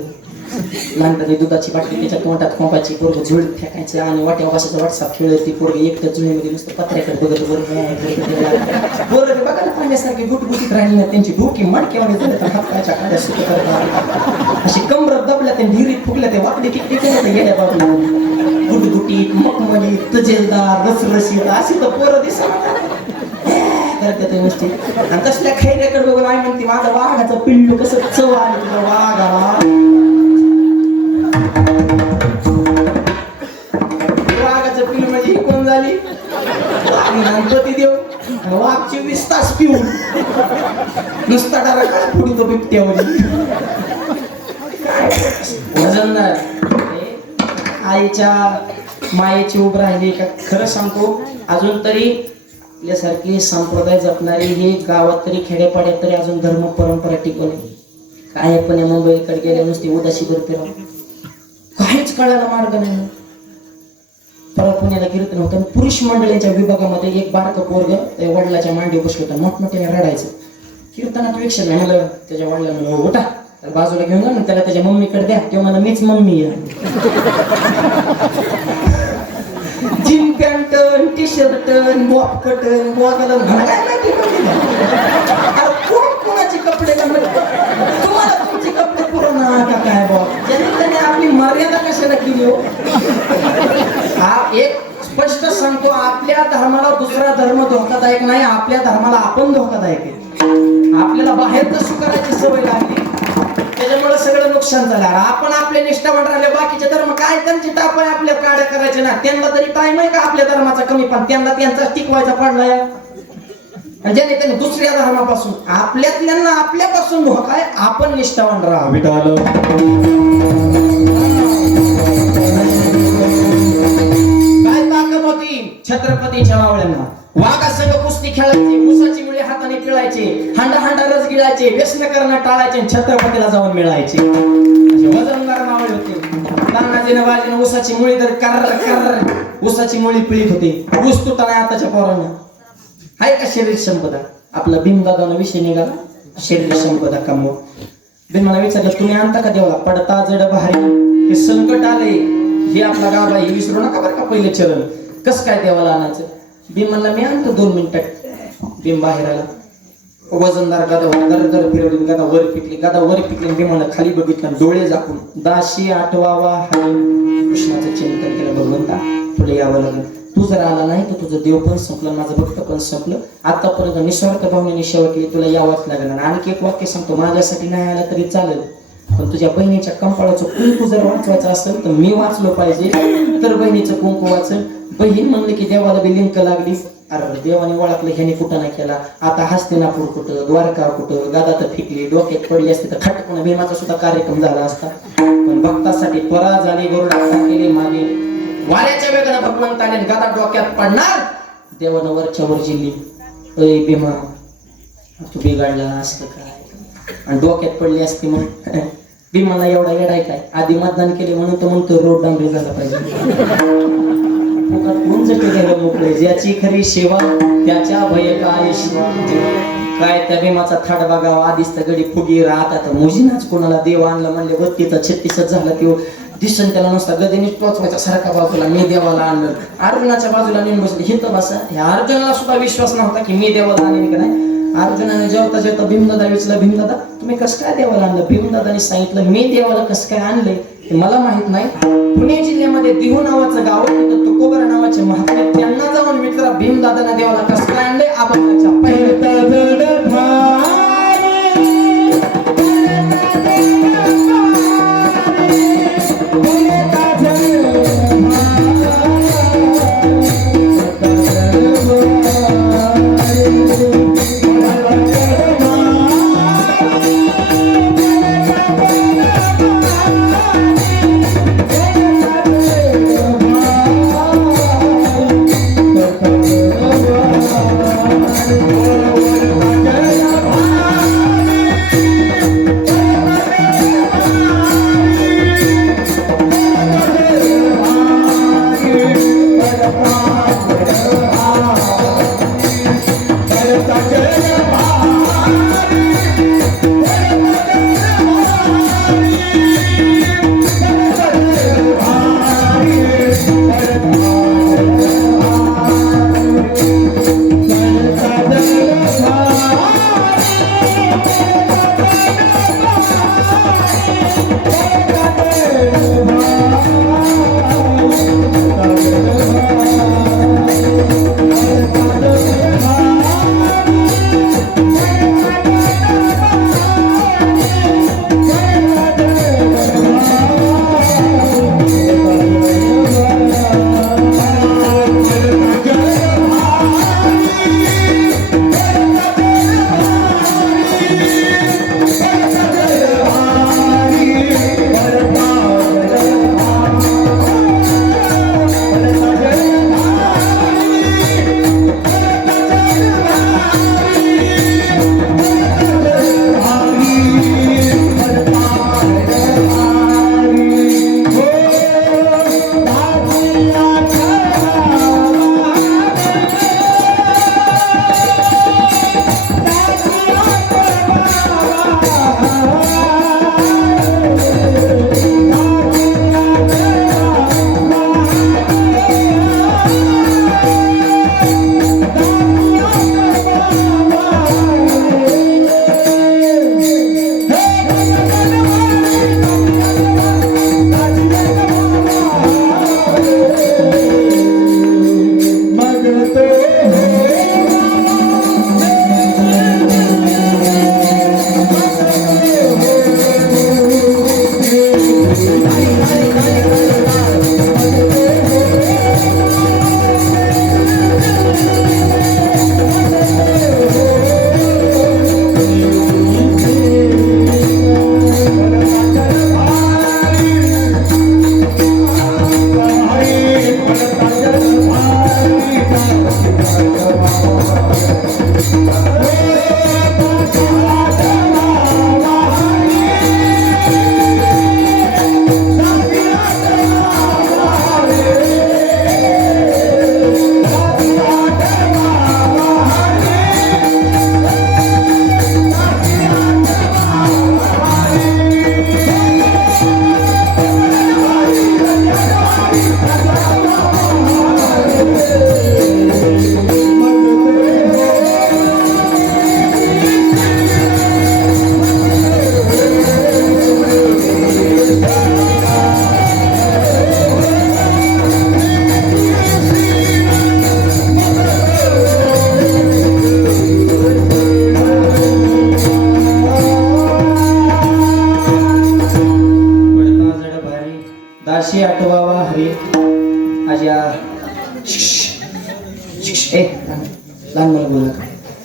लहानपणी दुधाची बाटली त्याच्या तोंडात खोपायची, पोरग झुळ फेकायचं आणि वाट्या वासाचा वाटसाप खेळत ती पोरग एकट्या जुळीमध्ये नुसतं पत्र्याकडे बघत पोरग बघायला पाहण्यासारखी गुटगुटीत राहिली ना, त्यांची डोकी मडक्यामध्ये झाले तर हातपायच्या काड्या सुटत, अशी कमरत दबल्या, त्या ढिरीत फुगल्या, ते वाकडे टिकटे केले गेल्या बाबा, गुटगुटीत मखमली तजेलदार रसरशीत अशी तर पोरं दिसत नुसती. आणि तसल्या खैऱ्याकडे बघून आई म्हणते माझं वाघाचं पिल्लू कसं चव आली तुझ्या वाघाला. वाघाचं पिल्लू म्हणजे ही कोण झाली? गणपती देव. वाघ 24 तास पिऊन नुसता डारा काय फुटतो बिबट्यावर. वजनदार आईच्या मायेची उभ राहिली का? खरं सांगतो, अजून तरी आपल्यासारखी संप्रदाय जपणारी ही गावात तरी खेड्यापाड्यात तरी अजून धर्म परंपरा टिकवली. काय पण या मुंबईकडे गेल्या नुसती उदाशी करते, काहीच कळायला मार्ग नाही. परवा पुण्याला कीर्तन होतं, पुरुष मंडळींच्या विभागामध्ये एक बारकं पोरग त्या वडिलाच्या मांडी बसलं होतं, मोठमोठ्याने रडायचं. कीर्तनात विक्षण नाही म्हणलं, त्याच्या वडिलांना उठा त्याला बाजूला घेऊन जा ना, त्याला त्याच्या मम्मीकडे द्या. तेव्हा मला मीच mummy jeans pant, T shirt, बॉप कटन, बॉगाला कोण कोणाचे कपडे तुम्हाला तुमचे कपडे पुरवणार का काय बॉब? त्याने आपली मर्यादा कशाला केली हो? हा एक स्पष्ट सांगतो, आपल्या धर्माला दुसरा धर्म धोकादायक नाही, आपल्या धर्माला आपण धोकादायक आहे. आपल्याला बाहेरच करायची सवय लागली, त्याच्यामुळे सगळं नुकसान झालं. आपण आपले निष्ठावान राहिले, बाकीचे धर्म काय त्यांची टाप आहे आपल्या काड्या करायचे ना. त्यांना तरी टाइम आहे का आपल्या धर्माचा कमी? पण त्यांना त्यांचा टिकवायचा पडलाय. ज्याने त्याने दुसऱ्या धर्मापासून आपल्यातल्यांना आपल्यापासून धोका आहे. आपण निष्ठावान राहा. विठाल काय ताकद होती छत्रपतीच्या मावळ्यांना. वाघासंग कुस्ती खेळायचे, मुसाची मुळे हाताने पिळायचे, हांडा हांडा रस गिळायचे, व्यसन करणं टाळायचे, छत्रपतीला जाऊन मिळायचे. वजनदार मावळे होते. तानाजीनं बाजीनं उसाची मुळी तर कर उसाची मुळी पिळीत होते. ऊस तुटा नाही आताच्या पोरांना. आहे का शरीर संपदा? आपला भीमदादानं विषय निघाला, शरीर संपदा कमव. मला विचारलं तुम्ही आणता का देवाला पडता जड भारी हे संकट आले हे आपला गाभा हे विसरू नका बरं का पहिले चरण कस काय देवाला आणायचं. भीम म्हणला मी आणतो 2 मिनिटात. भीम बाहेर आला वजनदार गदा दर फिरवली गदा वर पिकली भीमाला खाली बघितलं डोळे झाकून 1008वा कृष्णाचं चिंतन केलं. भगवंता तुला यावं लागेल तू जर आला नाही तर तुझं देव पण संपलं माझं भक्त पण संपलं. आतापर्यंत निस्वार्थ भावनेने सेवा केली तुला यावंच लागणार. आणखी एक वाक्य सांगतो माझ्यासाठी नाही आला तरी चालेल पण तुझ्या बहिणीच्या कंपाळाचं कुंकू जर वाचवायचं असेल तर मी वाचलो पाहिजे तर बहिणीचं कुंकू वाचल. बहीण म्हणले की देवाला बी लिंक लागली. अरे देवाने ओळखलं ह्याने कुठं नाही केला. आता हस्तिनापूर कुठं द्वारका कुठं गादा तर फिकली डोक्यात पडली असते तर खटकून भीमाचा सुद्धा कार्यक्रम झाला असता. पण भक्तासाठी त्वरा झाली गरुडा केली मागे वाऱ्याच्या वेगानं भगवंताने गादा डोक्यात पडणार देवानं वरच्या वर जिल्ली अय भीमा तू बिघडला असतं काय आणि डोक्यात पडली असती मग भीमाला एवढा येडाय काय आधी मतदान केले म्हणून तर म्हणतो रोड डांबरी झाला पाहिजे. मोकळे ज्याची खरी सेवा त्याच्या भय काय शिवा काय त्या भीमाचा थाट बघावा आधीच तर गडी फुगी राहतात मोजीनाच कोणाला देव आणलं म्हणले 32-36 झाला तो दिसन त्याला नुसता गदीने टोचवायचा सारखा बाजूला मी देवाला आणलं. अर्जुनाच्या बाजूला नेऊन बसले हित बसा. ह्या अर्जुनाला सुद्धा विश्वास नव्हता की मी देवाला आणेन का नाही. अर्जुनाने जेवता भीमदादा विचारलं भीमदादा तुम्ही कसं काय देवाला आणलं. भीमदादाने सांगितलं मी देवाला कसं काय आणलंय हे मला माहित नाही. पुणे जिल्ह्यामध्ये दिहू नावाचं गाव तिथं तुकोबरा नावाचे महात्मे त्यांना जाऊन विचारा भीमदादांना देवाला कसं काय आणलंय. आपण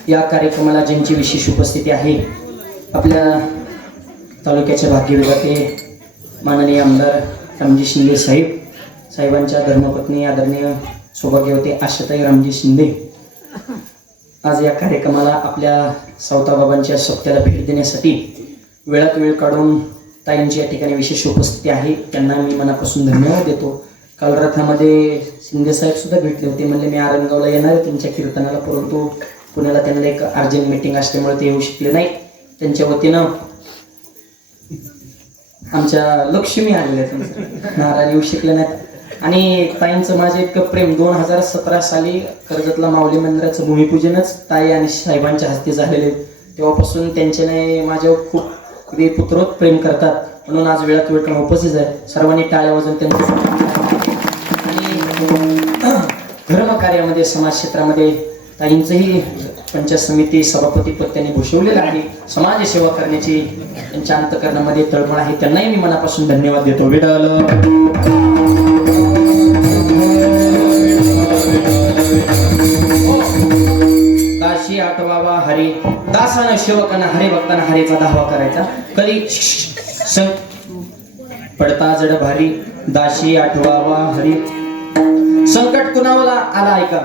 या कार्यक्रमाला ज्यांची विशेष उपस्थिती आहे, आपल्या तालुक्याचे भाग्यविधाते माननीय आमदार रामजी शिंदे साहेबांच्या धर्मपत्नी आदरणीय सौभाग्यवती आशाताई रामजी शिंदे आज या कार्यक्रमाला आपल्या सावताबाबांच्या सप्त्याला भेट देण्यासाठी वेळात वेळ काढून ताईंची या ठिकाणी विशेष उपस्थिती आहे. त्यांना मी मनापासून धन्यवाद देतो. काल रथामध्ये शिंदे साहेब सुद्धा भेटले होते, म्हणले मी आरंगावला येणार आहे तुमच्या कीर्तनाला, परंतु पुण्याला त्यांना एक अर्जंट मीटिंग असल्यामुळे ते येऊ शकले नाही. त्यांच्या वतीनं आमच्या लक्ष्मी आलेल्या आहेत, नारायण येऊ शकले नाहीत. आणि ताईंचं माझे इतकं प्रेम 2017 साली कर्जतला माऊली मंदिराचं भूमिपूजनच ताई आणि साहेबांच्या हस्ते झालेले. तेव्हापासून त्यांच्याने माझ्यावर खूप पुत्रोत प्रेम करतात, म्हणून आज वेळात वेळ उपस्थित आहे. सर्वांनी टाळ्या वाजवून त्यांचं आणि धर्म कार्यामध्ये समाज क्षेत्रामध्ये ताईंचंही पंचायत समिती सभापती पद त्यांनी भूषवलेलं आहे. समाजसेवा करण्याची त्यांच्या अंतःकरणामध्ये तळमळ आहे. त्यांनाही मी मनापासून धन्यवाद देतो. विठाल दाशी आठवावा हरी, दासानं सेवकांना हरी भक्तांना हरीचा धावा करायचा. कधी पडता जड भारी, दाशी आठवावा हरी. संकट कुणाला आला ऐका,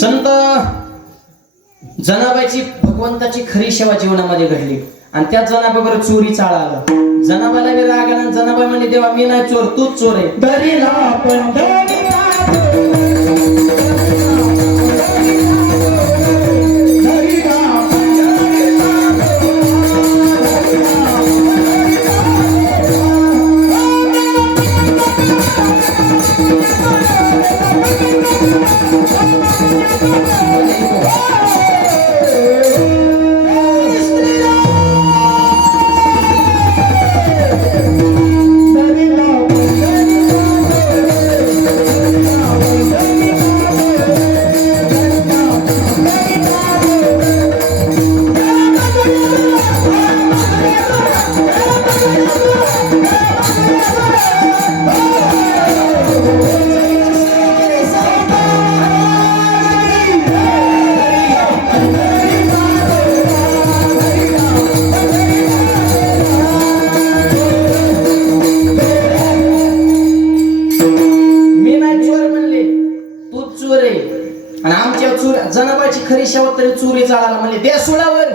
संत जनाबाईची भगवंताची खरी सेवा जीवनामध्ये घडली आणि त्या जनाबाईवर चोरी चाळा आला. जनाबाईला बी राग आला, जनाबाई म्हणे देवा मी नाही चोर, तूच चोर आहे. आणि आमच्या जनाबाईची खरी सेवा तरी चोरी चाळाला म्हणजे द्या सोडावर.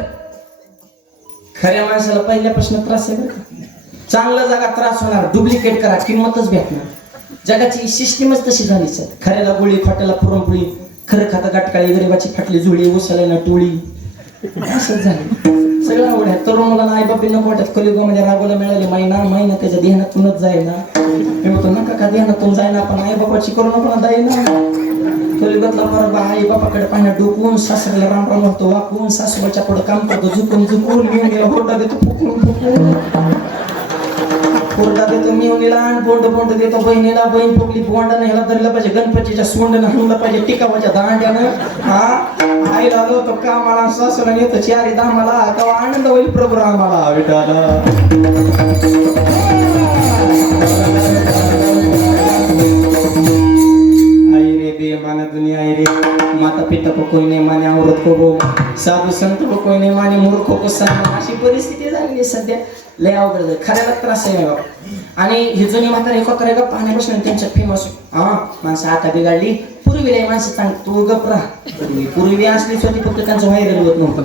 खऱ्या माणसाला पहिल्यापासून त्रास आहे बरं का. चांगल्या जागा त्रास होणार, डुप्लिकेट करा, किंमतच भेटणार. जगाची सिस्टीमच तशी झालीच आहे. खऱ्याला गोळी, खोट्याला पुरणपोळी, खरं खाता गाटकाळी, गरीबाची फाटली जुळी, उसाला टोळी, असंच झालं सगळं. आवड आहे तरुण मुलांना आई बापी नको वाटत. कलियुगामध्ये रागोला मिळाले महिना त्याच्या ध्यानातूनच जाईना. मी म्हणतो नका का ध्यानातून जाईना, पण आई बापाची करू नको ना जाईना. कलियुगातला बरोबर आई बापाकडे पाहण्या डोकून, सासऱ्याला राम राम म्हणतो वाकून, सासूबाईच्या पुढे काम करतो झुकून घेऊन गेला होरडा देतो फुकून होरडा देतो मिळून आणि बोंड देतो बहिणीला. बहीण फुकली बोंडाने ह्याला धरलं पाहिजे, गणपतीच्या सोंडनं हाणलं पाहिजे, टिकावाच्या दांड्यानं. हा आईला आलो तो कामाला, सासूला येतो चारी दामाला, तेव्हा आनंद होईल प्रभू रामाला. विठाला माना दुनिया रे, माता पिता को कोई नहीं माने, औरत को वो साधू संत को कोई नहीं माने, मूर्खों को सन्मान. अशी परिस्थिती झाली सध्या. लय अवघड झाली, खऱ्याला त्रास आहे बाबा. आणि ही जुनी म्हातारी कोकरे गप्प पाहण्यापासून त्यांच्या फेमस माणसं आता बिघडली. पूर्वी लय माणसं चांग तू गप्प राहा. पूर्वी असलीच होती, फक्त त्यांचं व्हायरल होत नव्हतं.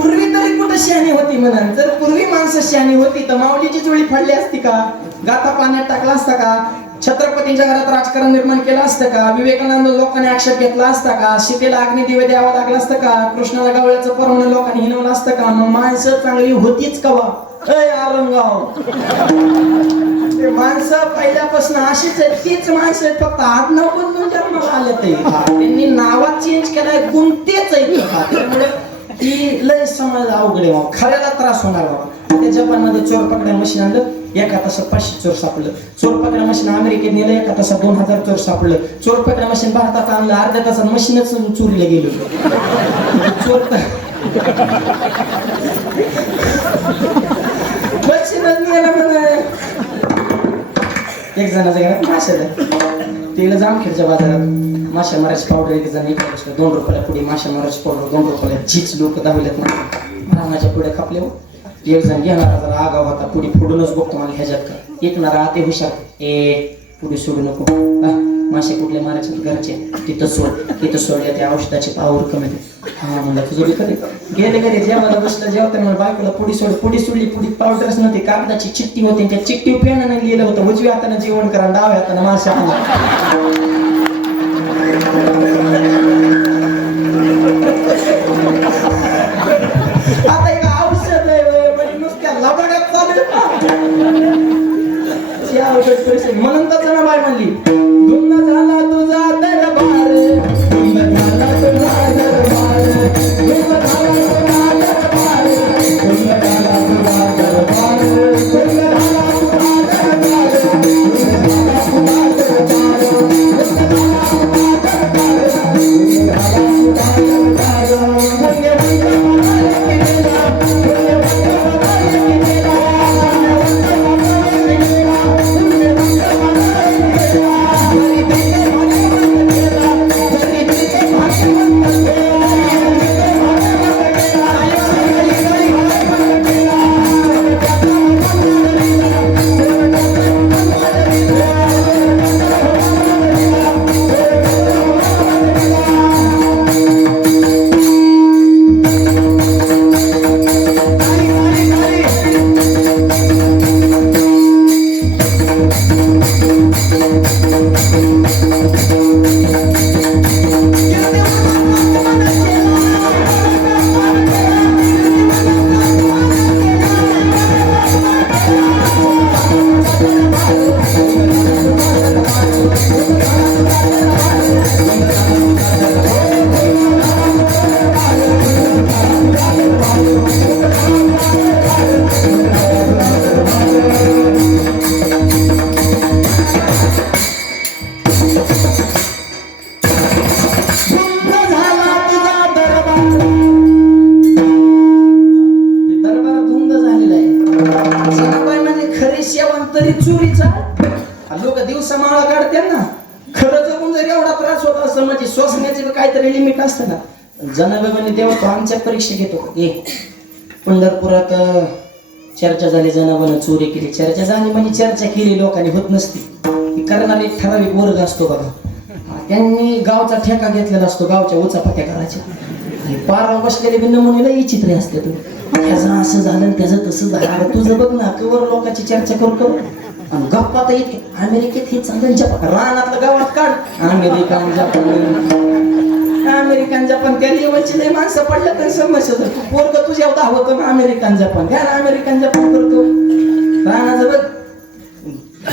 पूर्वी तरी कुठं शहाणी होती म्हणा. जर पूर्वी माणसं शहाणी होती तर माऊलीची चोळी फाडली असती का, गाता पाण्यात टाकला असता का, छत्रपतींच्या घरात राजकारण निर्माण केलं असतं का, विवेकानंद लोकांनी आक्षेप घेतला असता का, सीतेला अग्निदिवे द्यावा लागला असतं का, कृष्णाला गवळ्याचं परवण लोकांनी हिनवलं असतं का. मग माणसं चांगली होतीच कवा. आरंगाव ते माणसं पहिल्यापासून अशीच आहेत, तीच माणसं आहेत, फक्त आडनाव बदलून जन्माला आले. त्यांनी नावात चेंज केलाय, गुण तेच आहेत. त्यामुळे ती लय समाज अवघड आहे. खऱ्याला त्रास होणार बाबा. त्या जपानमध्ये चोर पकड्या मशीन आणलं, एका तासात 500 चोर सापडलं. चोर पकड्या मशीन अमेरिकेत नेलं, एका तासात 2000 चोर सापडलं. चोर पकड्या मशीन भारतात आणलं, अर्ध्या तासात मशीनच चोरीला गेलो. चोर मशीनच नेलं म्हणे. एक जणाच्या घरात माशाला तिला जामखेडच्या बाजारात माशा मारायची पावडर एक जण एका बसलं 2 रुपयाला पुढे माशा मारायची पावडर 2 रुपयाला झीच लोक दावल्यात ना रानाच्या पुढे खापले हो. एक जण घेणारा जरा आगाव होता पुढे फोडूनच बघतो मला ह्याच्यात काय ऐकणारा आते हुशार पुढे सोडू नको मासे कुठले मारायचे घरचे तिथं सोडले त्या औषधाची पावर कमी हा म्हणलं तुझं बी करे गेले घरी जेवायला बसलं जेवताना मला बायकोला पुढी सोडली पुढी पावडरच नव्हती कागदाची चिठ्ठी होती त्या चिठ्ठी पेनाने लिहिलं होतं उजव्या हाताने जेवण करा डाव्या हाताने मासे आता एक औषध म्हणजे नुसत्या लबाड्यात चालू म्हणून तर जण बाय म्हणली गुन्हा झाला तुझा दरबार गुन्हा झाला तुझा दरबार गुन्हा झाला तुझा दरबार गुन्हा झाला तुझा दरबार गुन्हा झाला तुझा दरबार गुन्हा झाला तुझा तरी चोरीचा लोक दिवसा माळा काढते ना खरं जगून जर एवढा त्रास होत असं म्हणजे श्वसनाचे काहीतरी लिमिट असतं ना जनाबाबांनी तेव्हा तो आमच्या परीक्षा घेतो पंढरपुरात चर्चा झाली जनाबानं चोरी केली चर्चा झाली म्हणजे चर्चा केली लोकांनी होत नसती करणारा एक ठराविक वर्ग असतो बघा त्यांनी गावचा ठेका घेतलेला असतो गावच्या उचापात्या करायच्या पारावर बसलेले भिन्न मुलीला विचित्र असते तू त्याचं असं झालं त्याचं तसं झालं तुझं बघ ना कवर लोकांची चर्चा करतो आणि गप्पा तर इतके अमेरिकेत हे चांगलं जपान रानातलं गावात काढ अमेरिकन जपान त्या लेवलची नाही माणसं पडलं तर समस्या तू पोरग तुझ्या धावतो ना अमेरिकन जपान काय अमेरिकन जपान करतो रानाचं बघ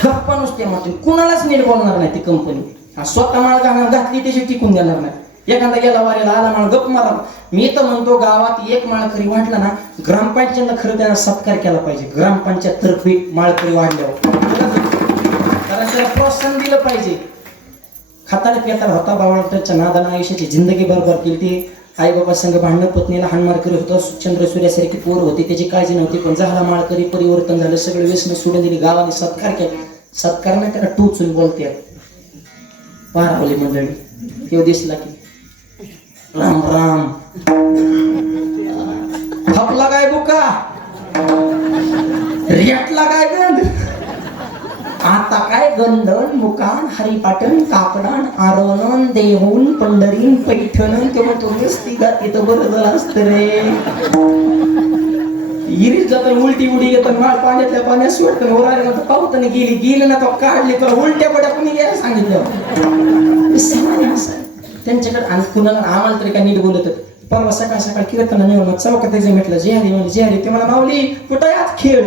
गप्पा नुसते मात्र कुणालाच नीट बोलणार नाही ती कंपनी स्वतः माळ घातली त्याची टिकून देणार नाही एखादा गेला वारीला आला माळ गप मारा मी तर म्हणतो गावात एक माळकरी वाटला ना ग्रामपंचायतला खरं त्यांना सत्कार केला पाहिजे ग्रामपंचायत तर्फे माळकरी वाढल्यावर कारण त्याला प्रोत्साहन दिलं पाहिजे खाताड पेताड होता बावळाच्या नादानं आयुष्याची जिंदगी बरोबर केली ती आई बाबा संघ भांडण पत्नीला हाणमार करत होता चंद्र सूर्यासारखी पोर होती त्याची काळजी नव्हती पण झाला माळकरी परिवर्तन झालं सगळं व्यसन सोडून दिली गावाने सत्कार केला सत्कार नाही त्याला टोचून बोलते पारावली मंडळी तेव्हा दिसला की राम राम थपला काय बुका रेटला काय गंध आता काय गंधन मुकान हरिपाटण काकडान आरवण देहून पंढरीन पैठण तेव्हा तो नुसती गाती तर बरं झालं असतं रे इरीच जातं उलटी उडी येतं माळ पाण्यातल्या पाण्यात सोडतं ओरायला तर पावताना गेली ना तो काढली तर उलट्या पड्या कुणी घ्यायला सांगितलं सामान्य असं त्यांच्याकडे आणि कुणाला आम्हाला तरी काय नीट बोलत परवा सकाळ सकाळ कीर्तन निवडणं चौकात त्याचं म्हटलं जे हरी म्हणजे जे हरी ते मला माऊली कुठं आज खेळ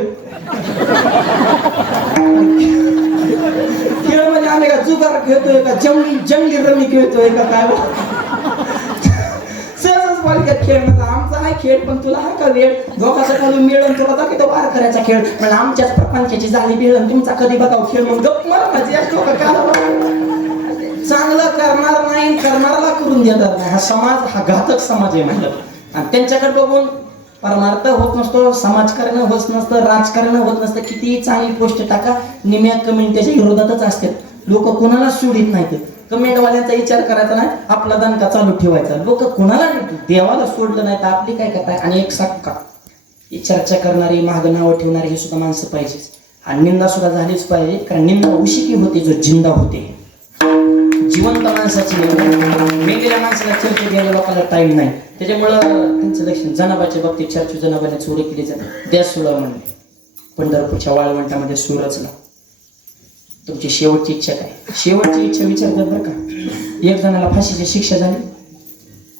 खेळ म्हणजे आम्ही का जुगार खेळतोय का जंगली रमी खेळतोय का काय सहजच बालक्यात खेळ म्हणजे आमचा हा खेळ पण तुला हा का वेळ दोघाचा खालून मिळून तुला दाखवतो तो वार करायचा खेळ म्हणजे आमच्याच प्रपंचाची झाली मिळून तुमचा कधी बघाव खेळ म्हणून गप मला माझी चांगलं करणार नाही करणाराला करून देणार नाही हा समाज हा घातक समाज आहे म्हणलं आणि त्यांच्याकडे बघून परमार्थ होत नसतो समाजकारण होत नसतं राजकारण होत नसतं कितीही चांगली पोस्ट टाका निम्या कमेंट त्याच्या विरोधातच असतात लोक कोणाला सोडित नाहीत. कमेंटवाल्यांचा विचार करायचा नाही, आपला दणका चालू ठेवायचा. लोक कोणाला देवाला सोडलं नाही तर आपली काय करताय. आणि एक साक्का ही चर्चा करणारी, माग नावं ठेवणारी हे सुद्धा माणसं पाहिजेच. आणि निंदा सुद्धा झालीच पाहिजे, कारण निंदा उशिकी होते जो जिंदा होते. जिवंत माणसाची निंदा, मेलेल्या माणसाला चर्चा घ्यायला लोकांना टाइम नाही. त्याच्यामुळं त्यांचं लक्ष जनाबाच्या बाबतीत चर्चा जनाबाने चोरी केली जाते. द्या सुला म्हणले पंढरपूरच्या वाळवंटामध्ये सूर रचला. तुमची शेवटची इच्छा काय? शेवटची इच्छा विचारतात बरं का. एक जणाला फाशीची शिक्षा झाली,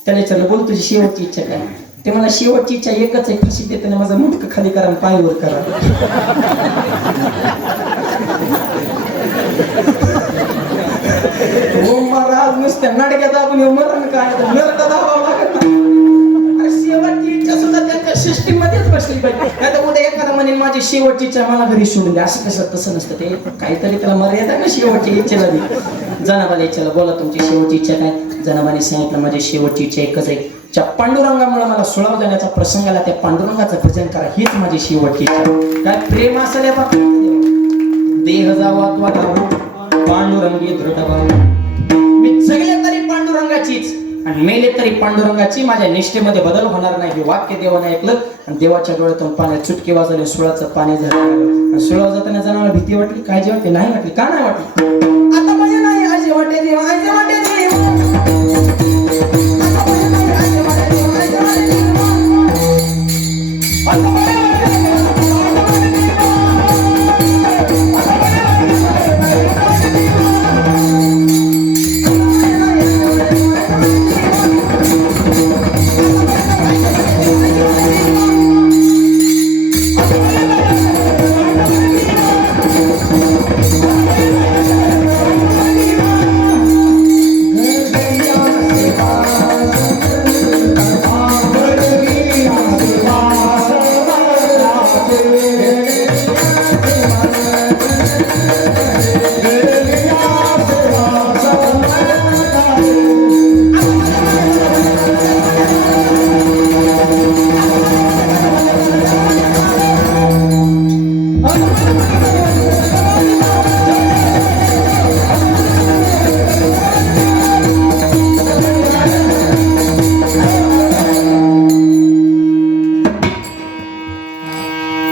त्याला विचारलं बोल तुझी शेवटची इच्छा काय? ते मला शेवटची इच्छा एकच आहे, फाशी देताना माझं मुंडकं खाली करा आणि पायवर करा. महाराज नुसत्या नाटक्यात आपण मरण काय नरक दाबावं लागत नाही. शेवटची इच्छा सुद्धा त्यांच्या सिस्टीम मध्येच बसली पाहिजे. नाही तर उद्या एखादा म्हणेन माझी शेवटची इच्छा मला घरी सोडून द्या, असं कसं तसं नसतं. ते काहीतरी त्याला मर्यादा ना शेवटची इच्छेला दे. जनाबाला इच्छाला बोला तुमची शेवटची इच्छा काय? जनाबाने सांगितलं माझी शेवटची इच्छा एकच आहे, ज्या पांडुरंगामुळे मला सुळाव जाण्याचा प्रसंग आला त्या पांडुरंगाचं भजन करा, हीच माझी शेवटची इच्छा. काय प्रेम असेल देह जावा पांडुरंगी दृढ व्हावा. मी जगले तरी पांडुरंगाचीच आणि मेले तरी पांडुरंगाची. माझ्या निष्ठेमध्ये बदल होणार नाही. हे वाक्य देवाने ऐकलं आणि देवाच्या डोळ्यातून पाण्यात चुटकी वाजवली, सुळाचं पाणी झालं. सुळाव जाताना जनाला भीती वाटली, काळजी वाटली? नाही वाटली. का नाही वाटली? आता माझे नाही आजी वाटे देव, आजी वाटे देव.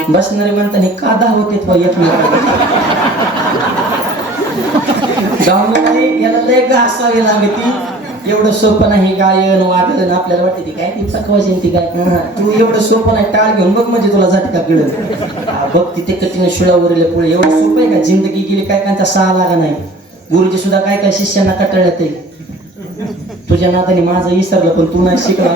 बसणारे म्हणतात हे का धावते याला लय घासावी लागते. एवढं सोपं नाही गायन वादन. आपल्याला वाटते ती काय ती चकवायची ती काय. तू एवढं सोपं नाही, टाळ घेऊन बघ म्हणजे तुला जाते का गिळत बघ. तिथे कठीण शिळावरील पुढे एवढं सोपं आहे का? जिंदगी गेली काय कांचा सहा लागा नाही. गुरुजी सुद्धा काय काय शिष्यांना कटाळल्यात आहे. तुझ्या नादाने माझं विसरलं पण तू नाही शिकला.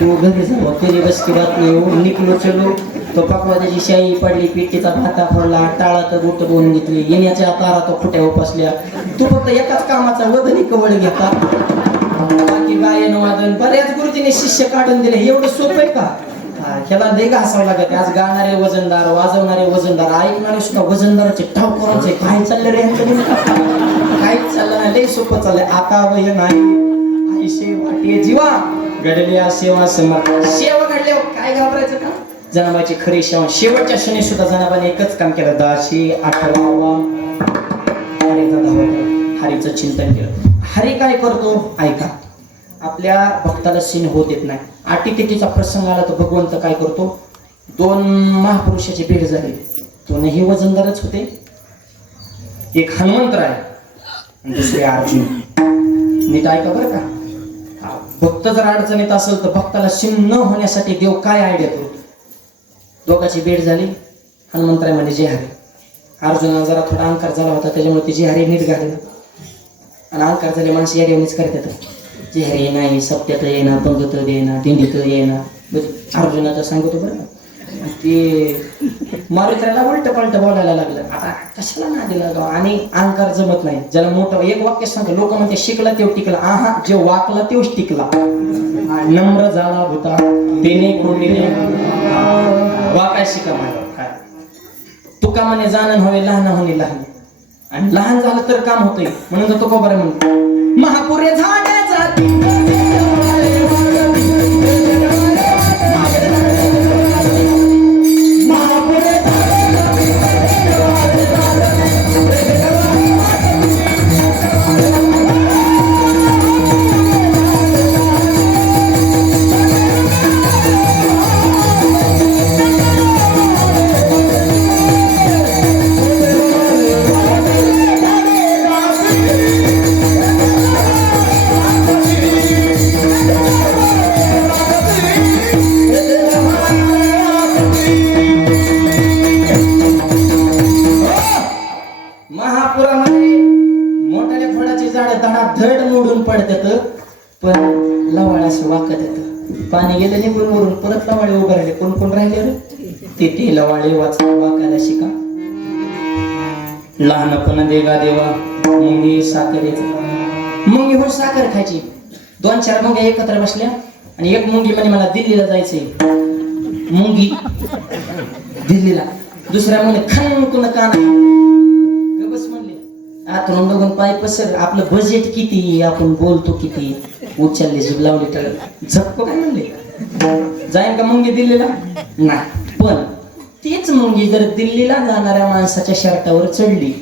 तू घरी जाऊ तेरी बस की बात नाही. निकलो चलो तो पकवाद्याची शाई पडली, पिठीचा भाता पडला, टाळात बोट दोन घेतली, येण्याच्या तारा तो खुट्या उपसल्या. तू फक्त एकाच कामाचा वदनी कवळ घेता, बाकी गायन वादन बऱ्याच गुरुजीने शिष्य काढून दिले. एवढं सोपं आहे का? ह्याला लय घासावं लागत. आज गाणारे वजनदार, वाजवणारे वजनदार, ऐकणारे सुद्धा वजनदाराचे ठाव करायचे. काय चाललं रे काहीच चाललं नाही. लय सोपं चाललंय. आता वय नाही आईशे वाटे जीवा घडल्या सेवा समर्थ. सेवा घडल्यावर काय घाबरायचं का? जनाबाची खरी सेवा. शेवटच्या क्षणी सुद्धा जनाबाने एकच काम केलं, 1088 हरीचा धावा केला, हरीचं चिंतन केलं. हरी काय करतो ऐका. आपल्या भक्ताला सीन होत येत नाही. आटीतिटीचा प्रसंग आला तर भगवंत काय करतो, दोन महापुरुषाची भेट झाली. दोनही वजनदारच होते. एक हनुमंतराय आणि दुसरे अर्जुन. नीट ऐका बरं का. भक्त जर अडचणीत असेल तर भक्ताला सीन न होण्यासाठी देव काय आयडिया करतो. दोघांची भेट झाली. हनुमंतराय म्हणजे जे हरी. अर्जुनाला जरा थोडा अहंकार झाला होता, त्याच्यामुळे ते जे हरी नीट घालेला. आणि अहंकार झाले माणसं या देवणीच करतात. जे हरी नाही सत्यात येणार, पंगत येणार, दिंडीत येणार. अर्जुनाचं सांगतो बरं का. ते मारुतीला उलट पलट बोलायला लागलं. आता कशाला ना दिला. आणि अहंकार जमत नाही. ज्याला मोठं एक वाक्य सांगतो, लोक म्हणते शिकला तेव टिकला. आहा जे वाकला तेवच टिकला. नम्र झाला होता तेने कोणीने वाकाय शिका मला. तुका म्हणे जाणन हवे लहान होणे लहान, आणि लहान झालं तर काम होतंय. म्हणून तो बरं म्हणतो महापुरे झाडाचा असं वाकत येतं. पाणी गेलं निघून वरून परत लवाळे उभं राहिले. कोण कोण राहिले रे? ते लवाळे वाकायला शिका. लहानपण देगा देवा मुंगी साखरेचं. मुंगी हो साखर खायची. 2-4 मुंग्या एकत्र बसल्या आणि एक मुंगी म्हणे मला दिल्लीला जायचंय. मुंगी दिल्लीला. दुसऱ्या म्हणे खनकुन काना बस म्हणले. आतून बघून पाय पसर. आपलं बजेट किती, आपण बोलतो किती. उचलले जीभ लावली तर झपको काय म्हणले. जाईन का मुंगी दिल्लीला? नाही. पण तीच मुंगी जर दिल्लीला जाणाऱ्या माणसाच्या शर्टावर चढली,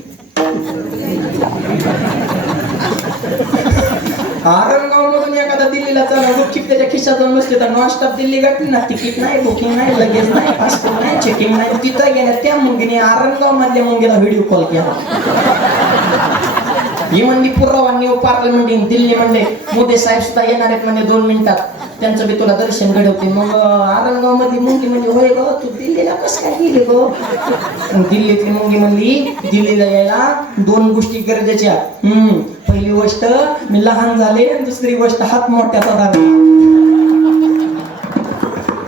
आरंगाव मधून एखादा दिल्लीला चला गुपचूप त्याच्या खिशात जाऊन बसले तर नॉनस्टॉप दिल्ली गाठली ना. तिकीट नाही, बुकिंग नाही, लगेच नाही, पासपोर्ट नाही, चेकिंग नाही. तिथं गेल्या त्या मुंगीने आरंगाव मधल्या मुंगीला व्हिडिओ कॉल केला. ही म्हणली पुरावा न्यू पार्लमेंट दिल्ली म्हणले मोदी साहेब सुद्धा येणार आहेत म्हणजे 2 मिनिटात. त्यांचं बी तुला दर्शन घडवते. मग आरंगाव मधली मुंगी म्हणजे होय ग तू दिल्लीला कसं काय गेली गो? दिल्लीतली मुंगी म्हणली दिल्लीला यायला 2 गोष्टी गरजेच्या. पहिली गोष्ट मी लहान झाले, दुसरी गोष्ट हात मोठ्याचा झाला.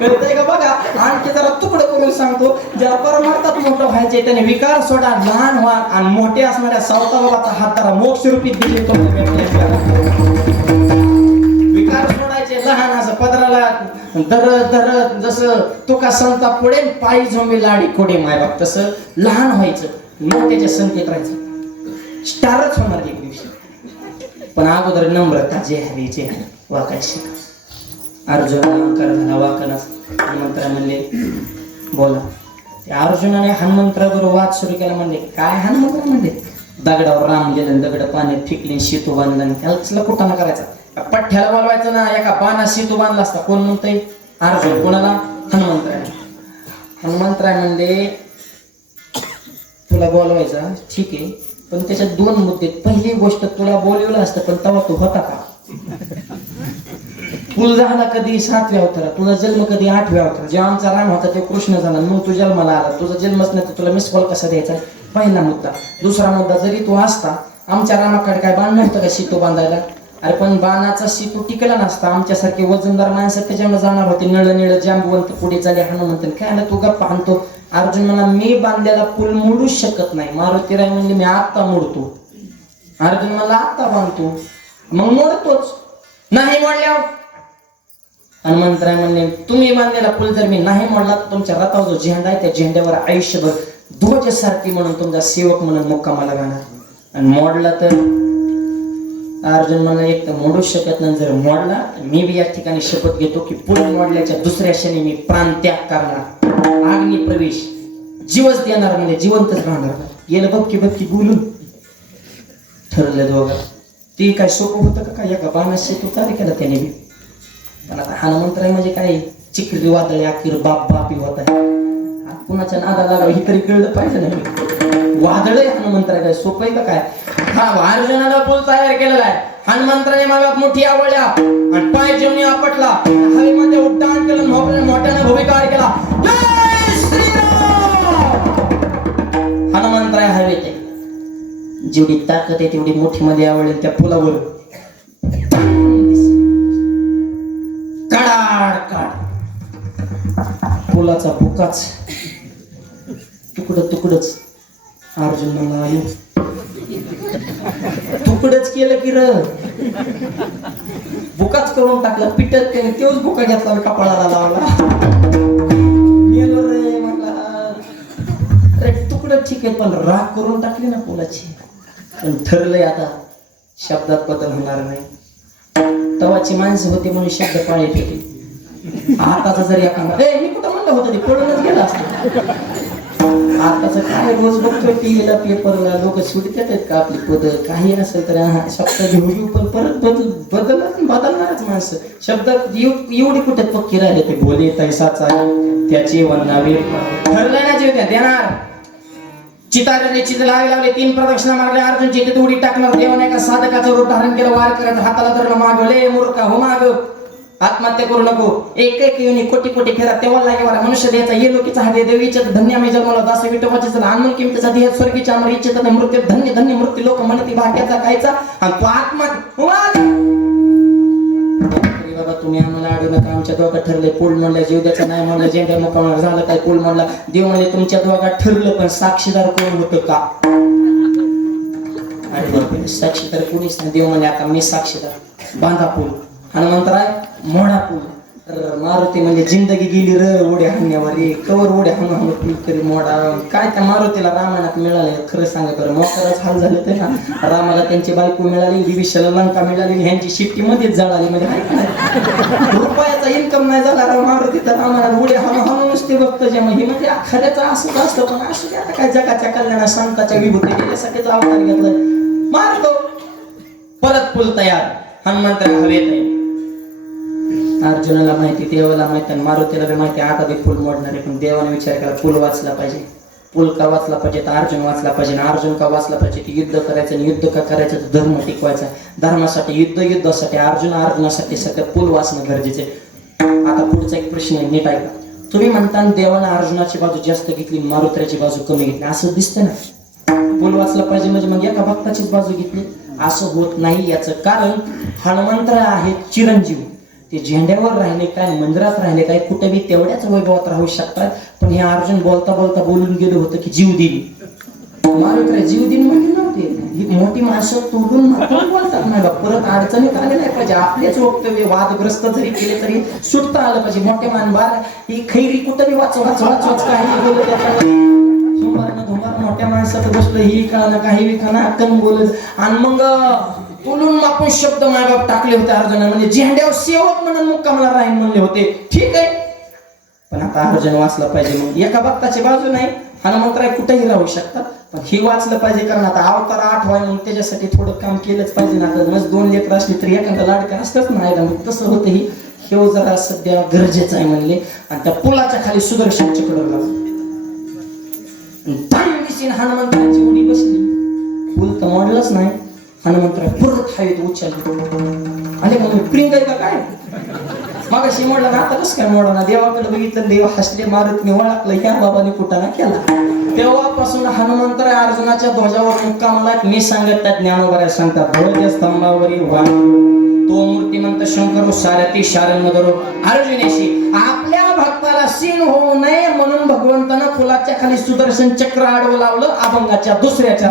कळतंय का? बघा आणखी जरा तुकडं करून सांगतो. ज्या परमार्थात मोठं व्हायचे त्याने विकार सोडा, लहान व्हा आणि मोठे असणाऱ्या सावता बाबाचा हात धरा. मोक्ष रूपी दिल्ली विकार सोडायचे. लहान असं पदराला धरत जसं तुका संता पुढे पायी झोंबे लाडी कोडे मायबाप, तसं लहान व्हायचं, मोठ्याच्या संकेत राहायचं. स्टारच होणार एक दिवशी. पण अगोदर नम्रता जे हवी जे वाकायची. अर्जुन अहंकार झाला वाकणच. हनुमंतराय म्हणले बोला. त्या अर्जुनाने हनुमंतरावर वाद सुरू केला. म्हणले काय हनुमंतराय म्हणले दगडावर राम गेलं, दगड पाण्यात फिकली, शेतू बांधला. त्याला कुठाना करायचा. पठ्ठ्याला बोलवायचं ना, एका बाणा शेतू बांधला असता. कोण म्हणतंय? अर्जुन. कोणाला? हनुमंतराय. हनुमंतराय म्हणले तुला बोलवायचा ठीक आहे, पण त्याच्यात 2 मुद्दे. पहिली गोष्ट तुला बोलवलं असतं पण तेव्हा तू होता का? पूल झाला कधी 7व्या अवतारात, तुझा जन्म कधी 8व्या अवतारात. जेव्हा आमचा राम होता ते कृष्ण झाला, मग तू जन्माला आला. तुझा जन्मच नाही तर तुला मिस कॉल कसा द्यायचा? पहिला मुद्दा. दुसरा मुद्दा, जरी तू असता आमच्या रामाकडे काय बाण नव्हतं का सीतू बांधायला? अरे पण बाणाचा सीतू टिकला नसता. आमच्यासारखे वजनदार माणसं त्याच्यामुळे जाणार होते. नळ जांबवंत पुढे चाले. हनुमंत काय ना तू गप्पा आणतो. अर्जुन म्हणा मी बांधलेला पूल मोडूच शकत नाही. मारुतीराय म्हणले मी आत्ता मोडतो. अर्जुन मला आत्ता बांधतो. मग मोडतोच. नाही मोडल्यावर हनुमंतराय म्हणले तुम्ही बांधलेला पूल जर मी नाही मोडला तर तुमच्या रथावर जो झेंडा आहे त्या झेंड्यावर आयुष्यभर ध्वजसारखी म्हणून तुमचा सेवक म्हणून मुक्कामाला गाणार. आणि मोडला तर अर्जुन म्हणला एक तर मोडूच शकत नाही. जर मोडला तर मी बी या ठिकाणी शपथ घेतो की पूल मोडल्याच्या दुसऱ्या क्षणी मी प्राणत्याग करणार, अग्नी प्रवेश, जीवच देणार, म्हणजे जिवंतच राहणार. गेलं बक्की बोलून ठरलं दोघं. ती काय सोपं होतं का? एका बाणाशी तू कार्य केला त्याने बी. पण आता हनुमंतराय म्हणजे काय चिखली वादळे अखेर बापी होत आहे. कुणाच्या नादा लागावं ही तरी कळलं पाहिजे ना. वादळ हनुमंतराय काय सोपं आहे का काय? हा अर्जुनाला पूल तयार केलेला आहे. हनुमंतराने मागात मोठी आवडल्या आणि पाय जेवणी आपटला, हवेमध्ये उड्डाण केलं, मोठ्याने भूमिकार केला. हनुमंतराय हवेत. जेवढी ताकद आहे तेवढी मोठी मध्ये आवडेल त्या पुलावर पुलाचा भुकाच तुकडच. अर्जुन म्हणला आयो तुकडच केलं की र भुकाच करून टाकला. पिटत त्याने तोच भुका घेतला कपाळाला लावला. मेलो रे म्हणला. अरे तुकडं ठीक आहे पण राख करून टाकली ना पुलाची. पण ठरलंय आता शब्दात बदल होणार नाही. तवाची माणसं होती म्हणून शब्द पाळीत होती. आताचा जर एखादा मी कुठं म्हणलं होतं ते पडूनच गेला असतो. आताच काय रोज बघतोय टीव्हीला पेपरला लोक सुटत आहेत का आपली पद काही असेल तर शब्द घेऊ पण परत बदलणारच माणसं. शब्द एवढी कुठे पक्की राहिले ते बोले तैसाचा त्याचे वंदावे ठरलं ना जीव देणार. चिताने चित लावले 3 प्रदक्षिणा मारल्या. अर्जुन चितेत उडी टाकणार. देवाने एका साधकाचं रूप धारण केलं. वार करत हाताला धरलं. मागवले मूर्खा हो माग आत्महत्या करू नको. एक येऊन कोटी फेरा तेव्हा लागेवाला मनुष्य द्यायचा ये लोकीचा हा देवीच्या धन्य मी जन्माला दास विठोबाचे अनमोल किमतीचा देह स्वर्गीच्या अमर इच्छित मृत्यू धन्य मृत्यू लोक म्हणते भाग्याचा खायचा आणि तो आत्मा बाबा तुम्ही आम्हाला अडू नका, आमच्या दोघात ठरले पूल म्हणलं जीव द्यायचा नाही म्हणलं झेंड्या मुकामावर झालं काय पूल म्हणला देव म्हणले तुमच्या दोघात ठरलं पण साक्षीदार कोण होतं का? अरे साक्षीदार कोणीच नाही. देव म्हणले आता मी साक्षीदार. बांधा पूल. हनुमंतराय मोडा पूल. मारुती म्हणजे जिंदगी गेली र उड्या हाणण्यावर कवर उड्या हाणू हाणू पूल तरी मोडा. काय त्या मारुतीला रामायणात मिळाले खरं सांगा बरं, मोकरच हाल झाले ते ना. रामाला त्यांची बायको मिळाली, विभीषणाला लंका मिळाली, ह्यांची शिट्टी मध्येच जळाली. म्हणजे रुपयाचा इन्कम नाही झाला राव मारुती तर रामाला उड्या हाणू हाणू नुसते बघतो जे हे म्हणजे खऱ्याचं असंच असतं. पण असं काय आता काय जगाच्या कल्याणा संताच्या विभूती त्याच्यासाठीच अवतार घेतलाय. मारतो परत पूल तयार. हनुमंतराय हवेत आहे. अर्जुनाला माहिती, देवाला माहिती आणि मारुतीला बी माहिती आता बी पूल मोडणार आहे. पण देवाने विचार केला पूल वाचला पाहिजे. पूल का वाचला पाहिजे तर अर्जुन वाचला पाहिजे. अर्जुन का वाचला पाहिजे की युद्ध करायचं आणि युद्ध का करायचं तर धर्म टिकवायचा. धर्मासाठी युद्ध, युद्धासाठी अर्जुन, अर्जुनासाठी सगळं पूल वाचणं गरजेचे. आता पुढचा एक प्रश्न आहे, नीट ऐका. तुम्ही म्हणता देवाने अर्जुनाची बाजू जास्त घेतली, मारुतीची बाजू कमी घेतली, असं दिसतं ना. पूल वाचला पाहिजे म्हणजे मग एका भक्ताचीच बाजू घेतली, असं होत नाही. याचं कारण हनुमंतराय आहेत चिरंजीव. ते झेंड्यावर राहिले काय, मंदिरात राहिले काय, कुठेही तेवढ्याच वैभवात राहू शकतात. पण हे अर्जुन बोलता बोलता बोलून गेलो होतं की जीव दिली. मारुतीला जीव दिली म्हणजे नव्हते. ही मोठी माणसं तोडून मारून बोलतात नाही बा. परत अडचणीत आले नाही पाहिजे. आपलेच वक्तव्य वादग्रस्त जरी केले तरी सुटता आलं पाहिजे. मोठे मानबार ही खैरी कुठेही वाच वाच वाच वाच काही बोलत धुमार मोठ्या माणसात बसलं ही कळणं काही विकाना हक्कन बोलत. आणि मग बोलून मापून शब्द मायबाप टाकले होते अर्जुना. म्हणजे झेंड्यावर सेवक म्हणून मुक्कामला राहीन म्हणले होते. ठीक आहे, पण आता अर्जुन वाचला पाहिजे. मग एका भक्ताची बाजू नाही. हनुमंतराय कुठेही राहू शकतात पण हे वाचलं पाहिजे. कारण आता अवतार 8 व्हाय म्हणून त्याच्यासाठी थोडं काम केलंच पाहिजे ना. आता 2 लेकर असली तरी एखादा लाडका असतंच ना. मग तसं होतं ही हे जरा सध्या गरजेचं आहे म्हणले. आणि त्या पुलाच्या खाली सुदर्शन चक्र लागलं. हनुमंतराची उडी बसली. पूल तर मोडलंच नाही. हनुमंतराय परत हवेत उचलले. अरे मग प्रिंग आहे का काय? मग अशी मोडला ना, आता कसं काय मोडा ना. देवाकडे बघितलं, देव हसले, मारुतीने वळखलं, ह्या बाबाने कुटाणा केला. तेव्हापासून हनुमंतराय अर्जुनाच्या ध्वजावर मुक्कामला. मी सांगत त्या ज्ञानोबऱ्या सांगतात ध्वजस्तंभावरील तो मूर्तिमंत शंकर सारथी शारण धरो अर्जुनेशी. आपल्या भक्ताला सीन होऊ नये म्हणून भगवंतानं फुलाच्या खाली सुदर्शन चक्र आडवं लावलं. अभंगाच्या दुसऱ्याच्या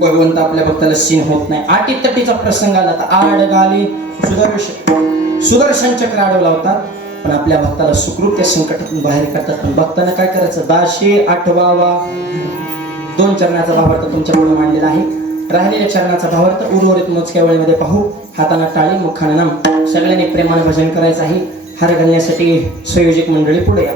भगवंत आपल्या भक्ताला सीन होत नाही. आटीतटीचा प्रसंग आला तर आड घाली सुदर्शन चक्र अडवला होता. पण आपल्या भक्ताला सुखरूप त्या संकटातून बाहेर काढतात. पण भक्तांना काय करायचं? 1088वा 2 चरणाचा भावार्थ तुमच्या पुढे मांडलेला आहे. राहिलेल्या चरणाचा भावार्थ उर्वरित मोजक्या वेळेमध्ये पाहू. हाताना टाळी, मुखाने नाम. सगळ्यांनी प्रेमाने भजन करायचं आहे. हार घालण्यासाठी संयोजक मंडळी पुढे या.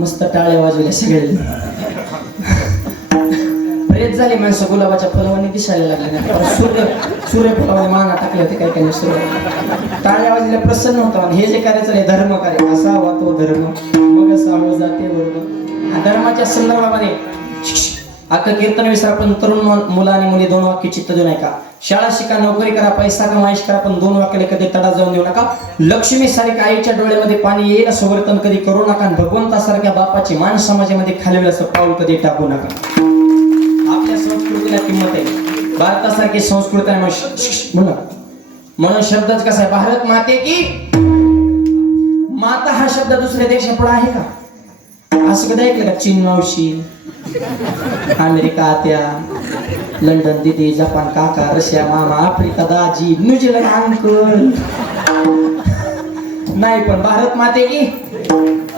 मस्त टाळ्या वाजवल्या सगळे. बरेच झाले माणसं गुलाबाच्या फुलावाने दिसायला लागले नाही पण सूर्यफुलावाने माना टाकले होते काही काही टाळ्या वाजवल्या प्रसन्न होता. हे जे करायचं नाही धर्म कार्य असावा तो धर्म मग असावं जाते बरोबर. धर्माच्या संदर्भाने अख्खं कीर्तन विसरा पण तरुण मुलं आणि मुली दोन वाक्य चित्त देऊ नका. शाळा शिका, नोकरी करा, पैसा कमाईश करा, पण दोन वाक्याला कधी तडा जाऊन देऊ नका. लक्ष्मी सारख्या आईच्या डोळ्यामध्ये पाणी येईल असं वर्तन कधी करू नका. भगवंतासारख्या बापाची मान समाजामध्ये खाली असं पाऊल कधी टाकू नका. आपल्या संस्कृतीला किंमत आहे. भारतासारखी संस्कृती आहे म्हणून शब्दच कसा आहे, भारत माते की माता हा शब्द दुसऱ्या देशापुढे आहे का? असं कधी ऐकलं का? चीन मावशी, अमेरिका आत्या, लंडन दीदी, जपान काका, रशिया मामा, आफ्रिका दाजी, न्यूझीलंड अंकल नाही. पण भारत माते की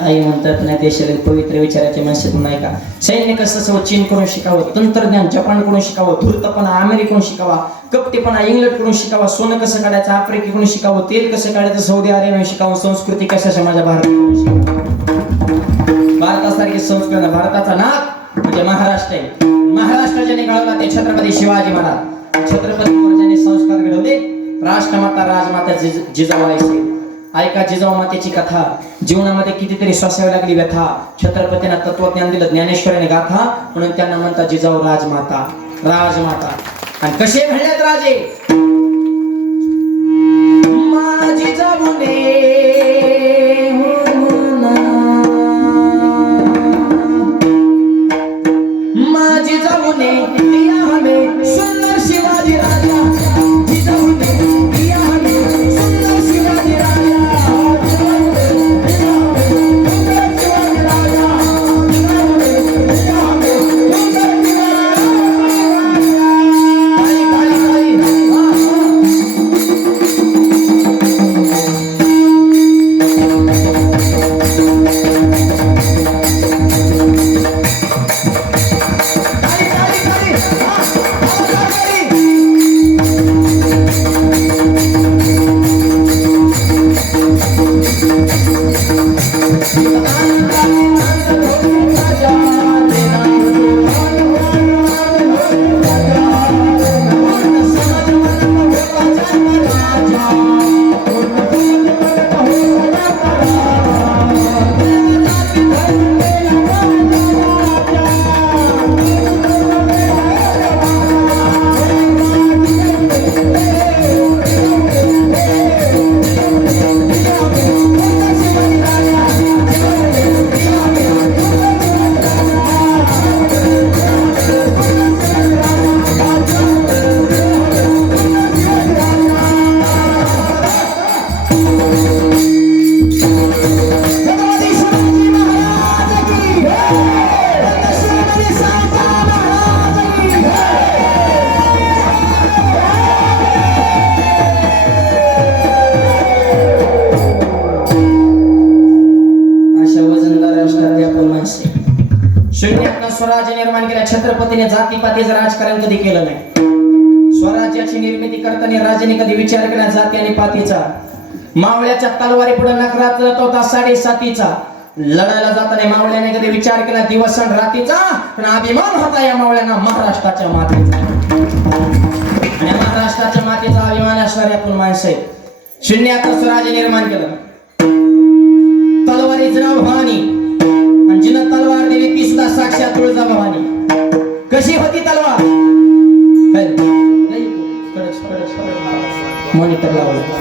आई म्हणतात नाही. देशाला पवित्र विचाराचे माणसं नाही का? सैन्य कसं चीन कडून शिकावं, तंत्रज्ञान जपान कडून शिकावं, धूर्तपणा अमेरिकेकडून शिकावा, कपटीपणा इंग्लंड कडून शिकावा, सोनं कसं काढायचं आफ्रिकेकडून शिकावं, तेल कसं काढायचं सौदी अरेबिया शिकावं, संस्कृती कशाच्या माझ्या भारताकडून शिकावं. भारतासारखी संस्कृती, भारताचा नाक म्हणजे महाराष्ट्र आहे. महाराष्ट्राने घडवला ते छत्रपती शिवाजी महाराज. छत्रपती महाराजांनी संस्कार घडवले. राष्ट्रमाता राजमाता जिजाबाई. ऐका जिजाऊ मातेची कथा. जीवनामध्ये कितीतरी सोसावी लागली व्यथा. छत्रपतींना तत्वज्ञान दिलं, ज्ञानेश्वराने गाथा, म्हणून त्यांना म्हणतात जिजाऊ राजमाता. राजमाता. आणि कसे घडल्यात राजे? माझी जाऊने सुंदर शिवाजी राजा. शून्यातनं स्वराज्य निर्माण केला. छत्रपतीने जातीपातीचं राजकारण कधी केलं नाही. स्वराज्याची निर्मिती करताना राजाने कधी विचार केला जाती आणि पातीचा. मावळ्याच्या तलवारी पुढे नखरात होता 7.5 लढायला जाताना मावळ्याने कधी विचार केला दिवस आणि रात्रीचा. पण अभिमान होता या मावळ्यांना महाराष्ट्राच्या मातीचा. आणि महाराष्ट्राच्या मातीचा अभिमान असणारे आपण माणसं आहेत. शून्यातनं स्वराज्य निर्माण केलं. जिजाऊ भवानी आणि जिनं तलवार दिली ती सुद्धा साक्षात तुळजाभवानी. कशी होती तलवार? मॉनिटर लावलं.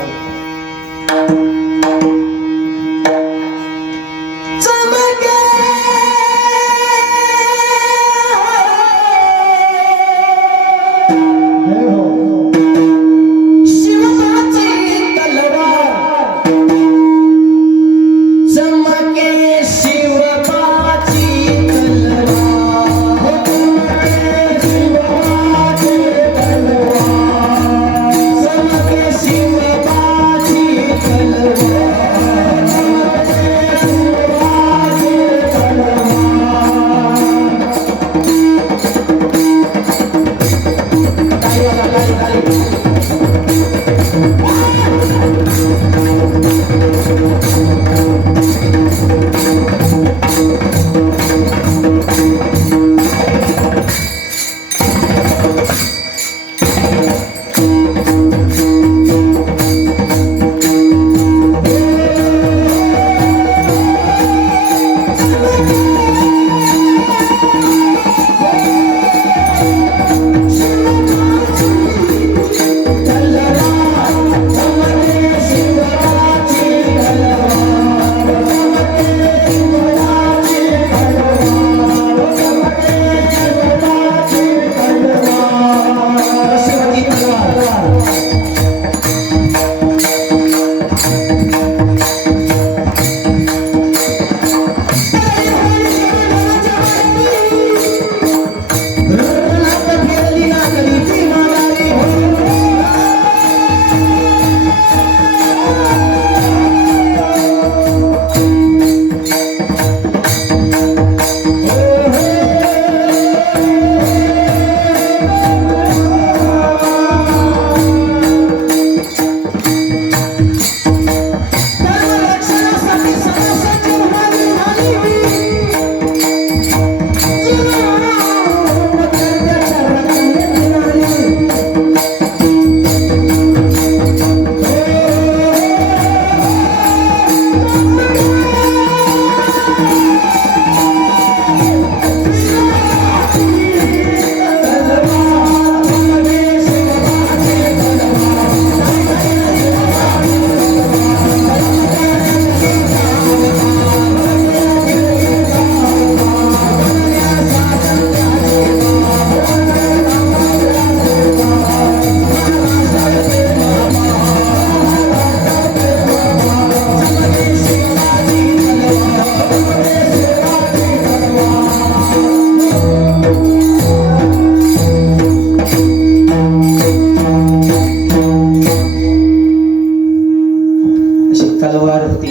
तलवार होती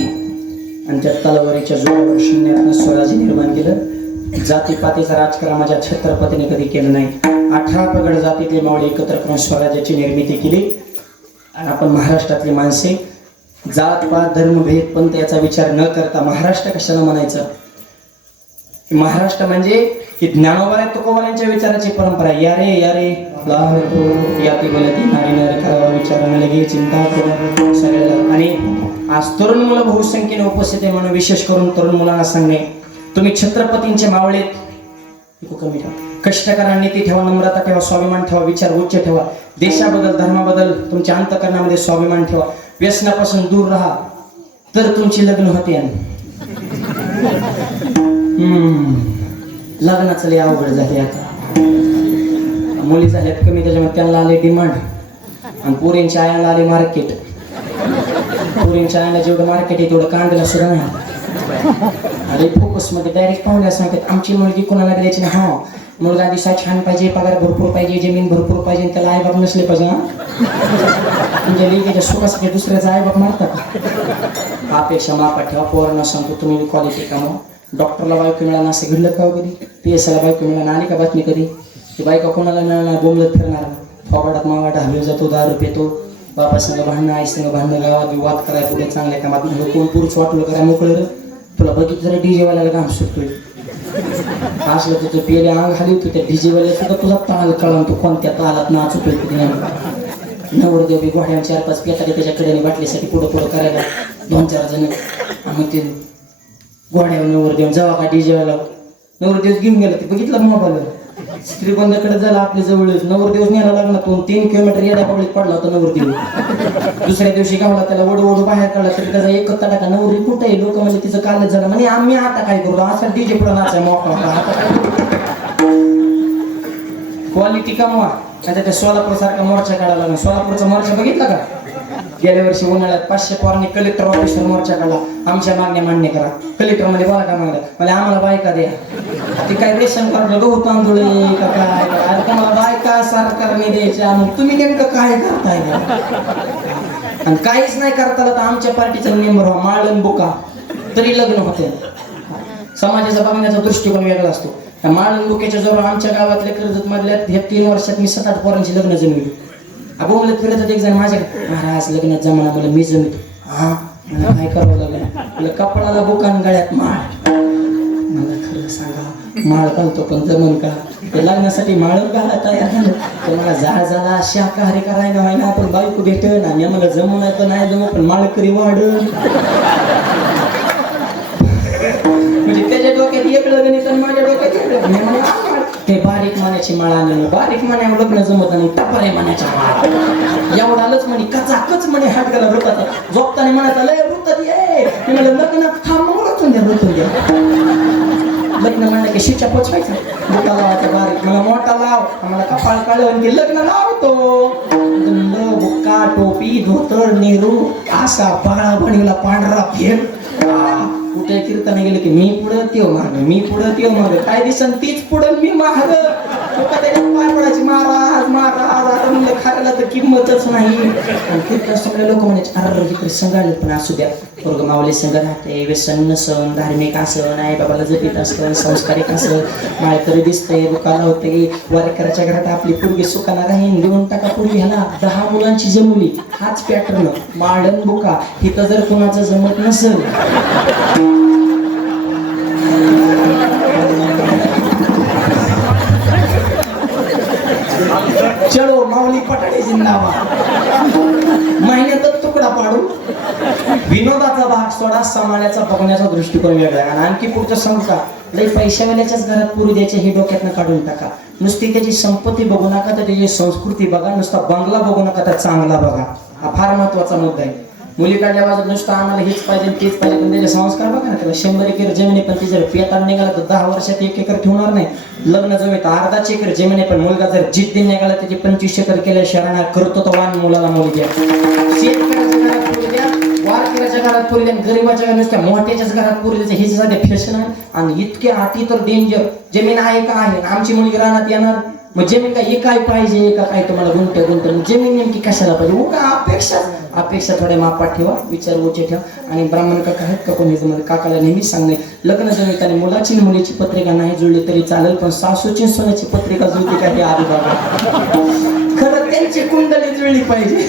आणि त्या तलवारीच्या जोरावर शून्यातनं स्वराज्य निर्माण केलं. जातीपातीचं राजकारण माझ्या छत्रपतीने कधी केलं नाही. 18 प्रगड जातीतले मावळे एकत्र करून स्वराज्याची निर्मिती केली. आणि आपण महाराष्ट्रातली माणसे जात पात धर्म भेद पंथ याचा विचार न करता महाराष्ट्र कशाला म्हणायचं? महाराष्ट्र म्हणजे की ज्ञानोबा तुकोबारांच्या विचाराची परंपरा. या रे याती बोलती नारी नर करावा विचार न लगे चिंता करून सगळ्याला. आणि आज तरुण मुलं बहुसंख्येने उपस्थित आहे म्हणून विशेष करून तरुण मुलांना सांगणे, तुम्ही छत्रपतींचे मावळेत कमी ठेवा, कष्टकरांनी ती ठेवा, नम्रता ठेवा, स्वाभिमान ठेवा, विचार उच्च ठेवा, देशाबद्दल धर्माबद्दल तुमच्या अंतकरणामध्ये स्वाभिमान ठेवा, व्यसनापासून दूर राहा तर तुमची लग्न होते. लग्नाचं लय अवघड झाले आता. मुली झाल्यात कमी त्याच्यामुळे त्यांना आले डिमांड आणि पोरींच्या आयाला आले मार्केट. पोरींच्या आयाला जेवढं मार्केट आहे तेवढं कांदला सुद्धा नाही. अरे फोकस मध्ये डायरेक्ट पाहुण्या सांगतात आमची मुलगी कोणाला द्यायची नाही. हा मुलगा दिसा छान पाहिजे, पगार भरपूर पाहिजे, जमीन भरपूर पाहिजे, त्याला आईबाप नसले पाहिजे. हा तुमच्या लेकीच्या सुखासाठी दुसऱ्याचा आईबाप मारतात. अपेक्षा मापात ठेवा. पोरांना सांगतो तुम्ही क्वालिटी कामवा. डॉक्टरला बायको मिळाला असं घडलं का कधी? PSला बायको मिळाला आली का बातमी कधी? ती बायका कोणाला मिळणार? बोंबलत फिरणार, फॉगाडात मागाटा हवे जातो, दारू पितो, बाबा संग भांडणं, आई संग भांडणं, गावात विवाद कराय, पुढे चांगल्या कामात कोण पुरुष वाटलं करा मोकळं. तुला बघितलं जरा डीजेवाल्याला काम सुटतोय असलं तर तू पेले अंग खाली होतो. त्या डीजेवाल्या सुद्धा तुझा ताल कळून तू कोणत्या तालात नाचतोय. नवरदेव बी घोड्या 4-5 पेताडे त्याच्या कडेने बाटलीसाठी पुढं करायला 2-4 जण. आम्ही ते घोड्यावर नवरदेव जेव्हा का डीजेला नवरदेव घेऊन गेला ते बघितलं मोबाईलवर श्रीगोंद्याकडे झाला आपल्या जवळच नवरदेव न्यायला लागला तो 3 किलोमीटर येड्या पडलीत पडला होता नवरदेव दुसऱ्या दिवशी गावला त्याला ओढू बाहेर काढला तरी त्याचा एक तडाखा नवरी कुठे आहे लोक म्हणजे तिचं कालच झालं म्हणजे आम्ही आता काय करू असा डीजे पुढे नाचाय मोठा क्वालिटी कमवा आता त्या सोलापूर सारखा मोर्चा काढायला लागला सोलापूरचा मोर्चा बघितला का गेल्या वर्षी उन्हाळ्यात 500 पोरांनी कलेक्टर ऑफिसवर मोर्चा काढला आमच्या मागण्या मान्य करा कलेक्टर मध्ये बोला का मागल्या मला आम्हाला बायका द्या ते काय रेशन कार्ड गहू तांदूळ का काय अरे तुम्हाला बायका सरकारने द्यायच्या मग तुम्ही नेमकं काय करताय आणि काहीच नाही करता आलं तर आमच्या पार्टीचा मेंबर व्हा माळण बुका तरी लग्न होते समाजाचा बघण्याचा दृष्टिकोन वेगळा असतो त्या माळण बुक्याच्या जवळ आमच्या गावातल्या कर्जत मधल्या ह्या 3 वर्षात मी 7-8 पोरांची लग्न जमवली बोलत फिरत एक जण माझ्या महाराज लग्नात जमाना मला मी जमित हा मला काय करावं लागलं मला कपडाला बुकान गळ्यात माळ मला खरं सांगा माळ घालतो पण जमन का ते लग्नासाठी माळ घाला तयार झालं तर मला झाड झाला शाकाहारी करायला व्हायना आपण बायको भेटन आणि मला जमून आहे तर नाही जमू पण माळकरी वाढ म्हणजे त्याच्या डोक्यात एक लग्न आणि माझ्या डोक्यात एक लग्न ते बारीक मान्याची माळ आणलं बारीक मान्यावर लग्न जमत आणि टपरे मान्याच्या माळ एवढालच म्हणे कचाकच म्हणे हात गेला वृत्तात झोपताना म्हणायचं लय वृत्तात ये म्हणाल लग्न हा मग रचून द्या लग्न म्हणलं की शिच्या पोचवायचं मोठा लावायचा बारीक मला मोठा लाव आम्हाला कपाळ काढून की लग्न लावतो बुक्का टोपी धोतर नेहरू असा बाळा बणीला पांढरा फेर कुठे कीर्तन गेले की मी पुढं त्यो माग मी पुढं त्यो माग काय दिसन तीच पुढं मी माग त्याच्या पाय पडायची महाराज महाराज आता म्हणलं खायला तर किंमतच नाही आणि कीर्तन सगळे लोक म्हणायचे अरे इकडे संघ आले पण असू द्या वर्ग मावले संघ राहते व्यसन नसन धार्मिक असं नाही बाबाला जपित असतं संस्कारिक असं माळकरी दिसतंय दुकानं होते वारकऱ्याच्या घरात आपली पूर्वी सुखाना राहीन देऊन टाका पूर्वी ह्याला 10 मुलांची जमली हाच पॅटर्न माळण बुका इथं जर कोणाचं जमत नसेल चलो माऊली पटाडे जिंदाबाद महिन्यातच तुकडा पाडू विनोदाचा भाग सोडा समाजाचा बघण्याचा दृष्टिकोन वेगळा आणि आणखी पुढचं सांगू का लई पैशावाल्याच्याच घरात पुरी द्यायचे हे डोक्यातनं काढून टाका नुसती त्याची संपत्ती बघू नका तर त्याची संस्कृती बघा नुसता बंगला बघू नका तर चांगला बघा हा फार महत्वाचा मुद्दा आहे मुली काढल्या बाजूत नुसतं आम्हाला हेच पाहिजे तेच पाहिजे पण त्याचे संस्कार बघा ना त्याला 100 एकर जमिनी पण तिच्या पेताळ निघाला तर 10 वर्षात 1 एकर ठेवणार नाही लग्न जमीत अर्धाच एकर जमिनी पण मुलगा जर जिद्दी निघाला त्याची 25 एकर केल्या शहरांना करतो तो वाण मुलाला मुली द्या शेतकऱ्याच्या घरात पुरी द्या वारकऱ्याच्या घरात पुरी द्या गरीबाच्या घरात नुसत्या मोठ्याच्याच घरात पुरी द्यायचं हे सध्या फॅशन आहे आणि इतके अटी तर डेंजर जमीन आहे का आहे आमची मुलगी रानात येणार मग जमीन काय काय पाहिजे का काय तुम्हाला गुंत जमीन नेमकी कशाला पाहिजे उगा अपेक्षा थोड्या मापात ठेवा विचार उचे ठेवा आणि ब्राह्मण काका आहेत का कोणी मध्ये काकाला नेहमीच सांगणे लग्न जमित आणि मुलाची आणि मुलीची पत्रिका नाही जुळली तरी चालेल पण सासूची सोन्याची पत्रिका जुळते का ते आधी बघा खरं त्यांची कुंडली जुळली पाहिजे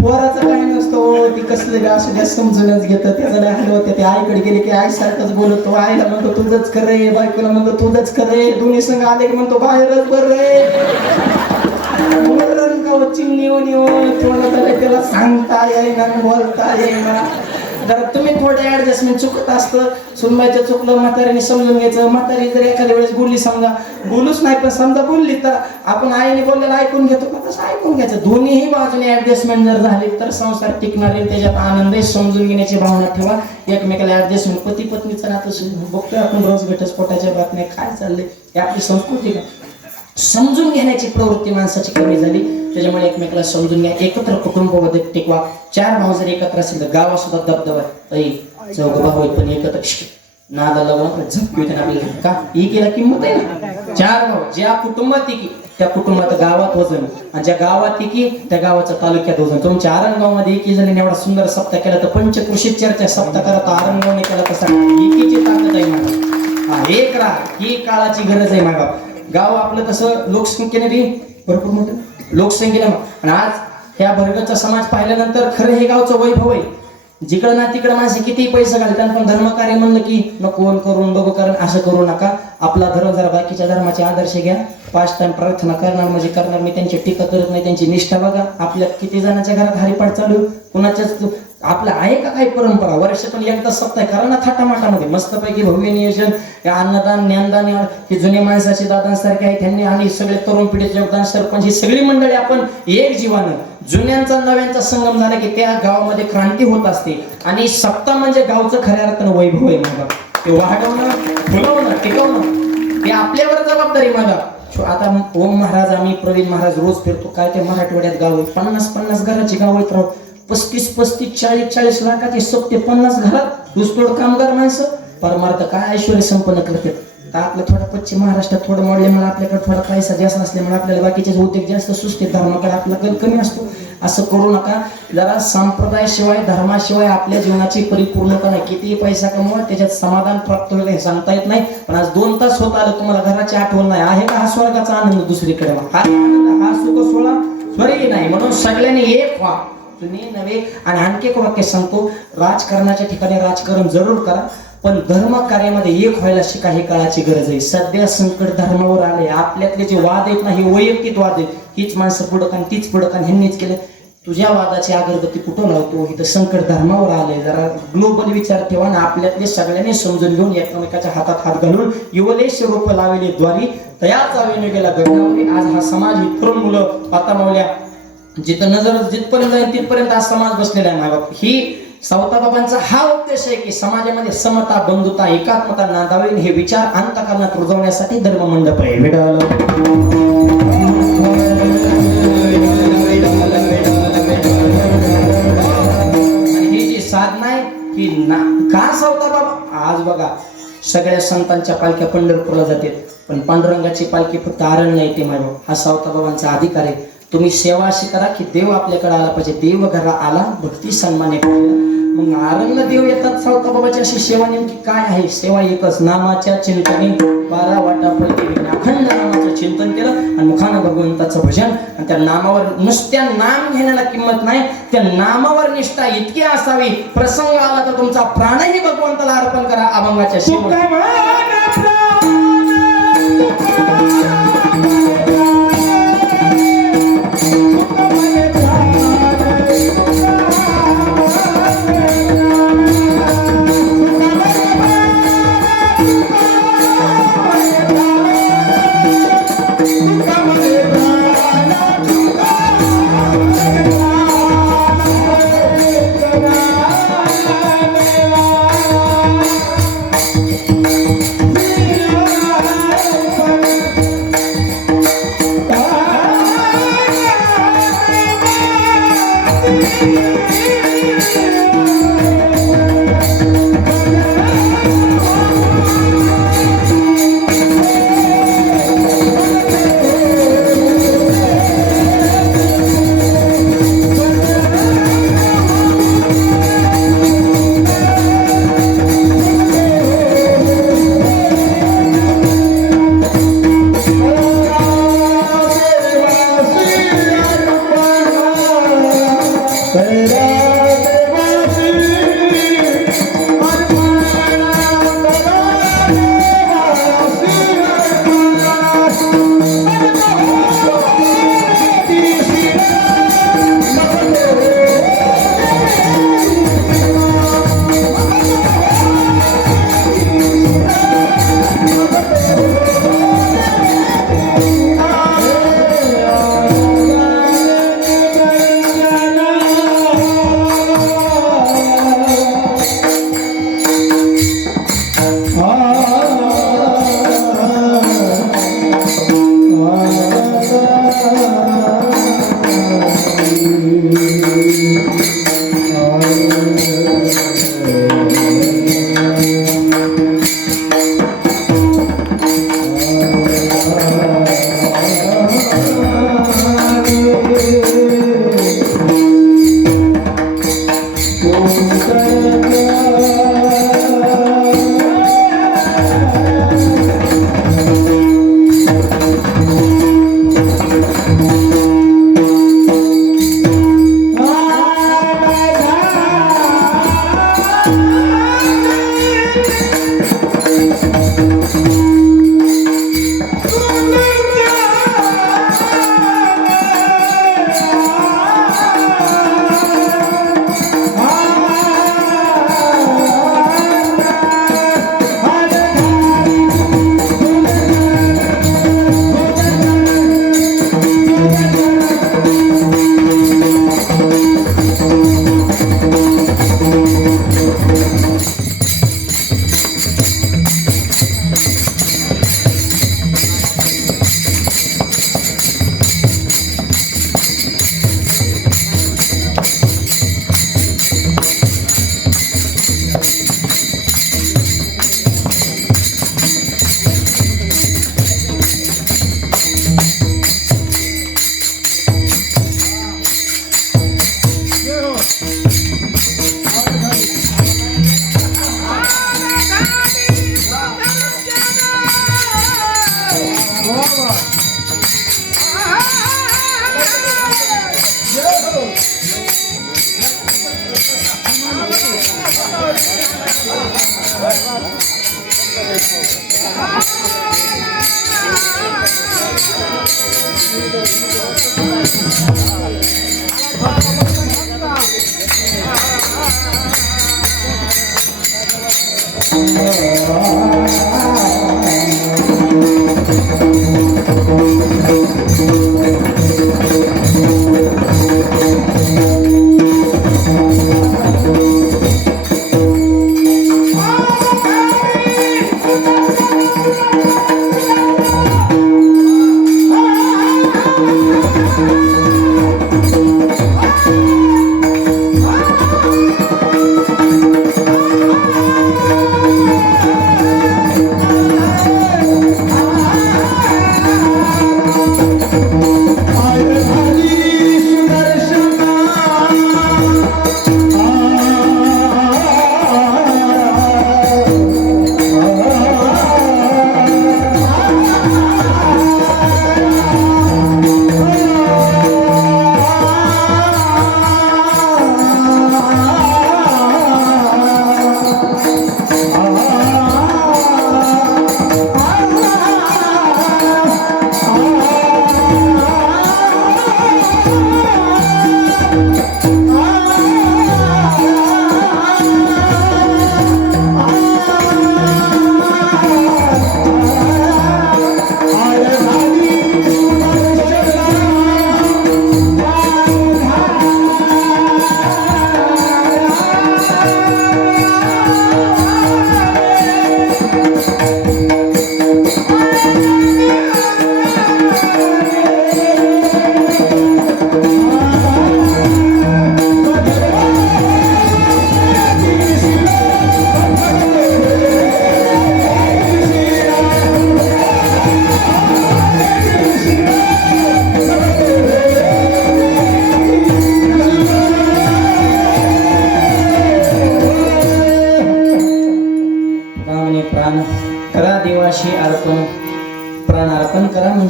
पोराचं काही नसतो ती कसले असू द्या समजूनच घेतं त्याचं नाही होते ते आईकडे गेले की आईसारखंच बोलतो आईला म्हणतो तुझंच कर रे बायकोला म्हणतो तुझंच कर रे दोन्ही संघ आले की म्हणतो बाहेरच बर रे त्याला सांगता येईना बोलता येईना जरा तुम्ही थोडं ऍडजस्टमेंट चुकत असतं सुनबाईचं चुकलं म्हातारीने समजून घ्यायचं म्हातारी जर एखाद्या वेळेस बोलली समजा बोलूच नाही पण समजा बोलली तर आपण आईने बोललेलं ऐकून घेतो पण तसं ऐकून घ्यायचं दोन्हीही बाजूने ऍडजस्टमेंट जर झाली तर संसार टिकणार आहे त्याच्यात आनंद समजून घेण्याची भावना ठेवा एकमेकाला ऍडजस्टमेंट पती पत्नीचं नातं बघतोय आपण रोज घटस्फोटाच्या बातम्या काय चाललंय ही आपली संस्कृती का समजून घेण्याची प्रवृत्ती माणसाची कमी झाली त्याच्यामुळे एकमेकाला समजून घ्या एकत्र कुटुंब टिकवा 4 भाऊ जर एकत्र असेल तर गावात सुद्धा दबदबा चौघ भाऊ पण एकत्र नादा लग्न झपकी होते आपल्याला का एकीला किंमत आहे ना 4 भाऊ ज्या कुटुंबात एकी त्या कुटुंबात गावात वजन आणि ज्या गावात एकी त्या गावाच्या तालुक्यात वजन तुमच्या आरणगावमध्ये एकी जणी एवढा सुंदर सप्ताह केला तर पंचकृषी चर्चा सप्ताह करत आरणगावने केला तसा एकीची ताकद आहे मागा एक राहा ही काळाची गरज आहे मागा गाव आपलं तसं लोकसंख्येने बी भरपूर मोठं लोकसंख्येने आणि आज ह्या भरगतचा समाज पाहिल्यानंतर खरं हे गावचं वैभव आहे जिकडं ना तिकडं माणसं किती पैसे घालतात, पण धर्मकार्य म्हणलं की नको करून बघू कारण असं करू नका. आपला धर्म जरा बाकीच्या धर्माचे आदर्श घ्या. 5 टाइम प्रार्थना करणार म्हणजे करणार, मी त्यांची टीका करत नाही, त्यांची निष्ठा बघा. आपल्या किती जणांच्या घरात हरिपाठ चालू, कुणाच्याच आपलं आहे का काही परंपरा? वर्षातून एकदा सप्ताह करा ना थाटामाटामध्ये, मस्तपैकी भव्य नियोजन, अन्नदान ज्ञानदान, हे जुने माणसाचे दादांसारखे आहेत त्यांनी, आणि सगळे तरुण पिढीचे योगदान, सरपंच, ही सगळी मंडळी आपण एक जीवानं, जुन्यांचा नव्यांचा संगम झाला की त्या गावामध्ये क्रांती होत असते. आणि सप्ताह म्हणजे गावचं खऱ्या अर्थानं वैभव आहे. मग ते वाढवणं, फुलवणं, टिकवणं ते आपल्यावर जबाबदारी. मग आता ओम महाराज, आम्ही प्रवीण महाराज रोज फिरतो, काय ते मराठवाड्यात गाव आहे, 50-50 घराची गाव आहेत राव, 35-35, 40-40 लाखाचे सप्ते 50 घरात ऊसतोड कामगार माणसं परमार्थ काय ऐश्वर्य संपन्न करतात. तर आपलं थोडं पश्चिम महाराष्ट्रात थोडं मॉडले, मला आपल्याकडे थोडा पैसा जास्त असल्यामुळे आपल्याला बाकीचे उद्योग जास्त सुस्ते, धर्माकडे आपला कल कमी असतो. असं करू नका. जरा संप्रदायाशिवाय धर्माशिवाय आपल्या जीवनाची परिपूर्णता नाही. कितीही पैसा कमवा, त्याच्यात समाधान प्राप्त होईल हे सांगता येत नाही. पण आज 2 तास होत आलं, तुम्हाला घराची आठवण नाही आहे का? हा स्वर्गाचा आनंद दुसरीकडे, हा सुख सोहळा स्वर्गी नाही. म्हणून सगळ्यांनी एक व्हा, तुम्ही नव्हे. आणि आणखी एक वाक्य सांगतो, राजकारणाच्या ठिकाणी राजकारण जरूर करा, पण धर्म कार्यामध्ये एक व्हायला शिका, ही काळाची गरज आहे. सध्या संकट धर्मावर आले. आपल्यातले जे वाद आहेत ना, हे वैयक्तिक वाद आहेत. हीच माणसं पुढं आणि तीच पुढं आणि ह्यांनीच केलं. तुझ्या वादाची अगरबत्ती कुठं लावतो? इथं संकट धर्मावर आले. जरा ग्लोबल विचार ठेवा ना, आपल्यातले सगळ्यांनी समजून घेऊन एकमेकाच्या हातात हात घालून युवलेश रोप लावले द्वारी तयार चालू गेला गगनावरी. आज हा समाज, ही तरुण मुलं आता मावल्या, जिथं नजर जिथपर्यंत जाईल तिथपर्यंत आज समाज बसलेला आहे. मायबाप, ही सावताबाबांचा हा उद्देश आहे की समाजामध्ये समता, बंधुता, एकात्मता नांदावी. हे विचार अंतःकरणात रुजवण्यासाठी धर्ममंडप आहे. ही जी साधना आहे की का सावताबाबा, आज बघा सगळ्या संतांच्या पालख्या पंढरपूरला जातात, पण पांडुरंगाची पालखी फक्त आरण्य येते. माझ्या हा सावताबाबांचा अधिकार आहे. तुम्ही सेवा अशी करा की देव आपल्याकडे आला पाहिजे. देव घरा आला, भक्ती सन्मान आहे. मग आरण्य देव येतात. सावताबाबाची अशी सेवा नेमकी काय आहे? सेवा एकच, नामाच्या चिंतने 12 वाटा पडते. अखंड नामाचं चिंतन केलं आणि मुखानं भगवंताचं भजन, आणि त्या नामावर, नुसत्या नाम घेण्याला किंमत नाही, त्या नामावर निष्ठा इतकी असावी, प्रसंग आला तर तुमचा प्राणही भगवंताला अर्पण करा. अभंगाच्या शेवटी Hey,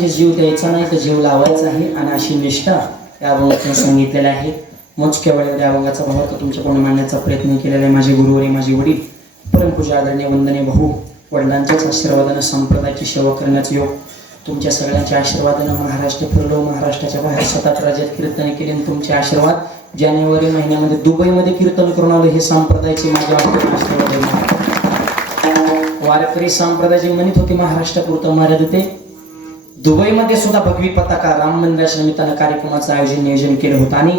म्हणजे जीव द्यायचा नाही तर जीव लावायचा आहे, आणि अशी निष्ठा या अभंगातून सांगितलेली आहे. मोजक्या वेळेवर या अभंगाचा भावार्थ तुमच्याकडून मांडण्याचा प्रयत्न केलेला आहे. माझे गुरुवरे, माझे वडील, परमपूज्य आदरणीय वंदनीय भाऊ, वडिलांच्याच आशीर्वादानं संप्रदायाची सेवा करण्याचा योग तुमच्या सगळ्यांच्या आशीर्वादानं महाराष्ट्र फिरलो, महाराष्ट्राच्या बाहेर 7 राज्यात कीर्तन केले, आणि तुमचे आशीर्वाद जानेवारी महिन्यामध्ये दुबईमध्ये कीर्तन करून आलो. हे संप्रदायाचे माझ्या आशीर्वाद आहे. वारकरी संप्रदायाची म्हणत होती महाराष्ट्रापुरतं मर्यादित ते दुबईमध्ये सुद्धा भगवी पताका राम मंदिराच्या निमित्तानं कार्यक्रमाचं नियोजन केलं होतं, आणि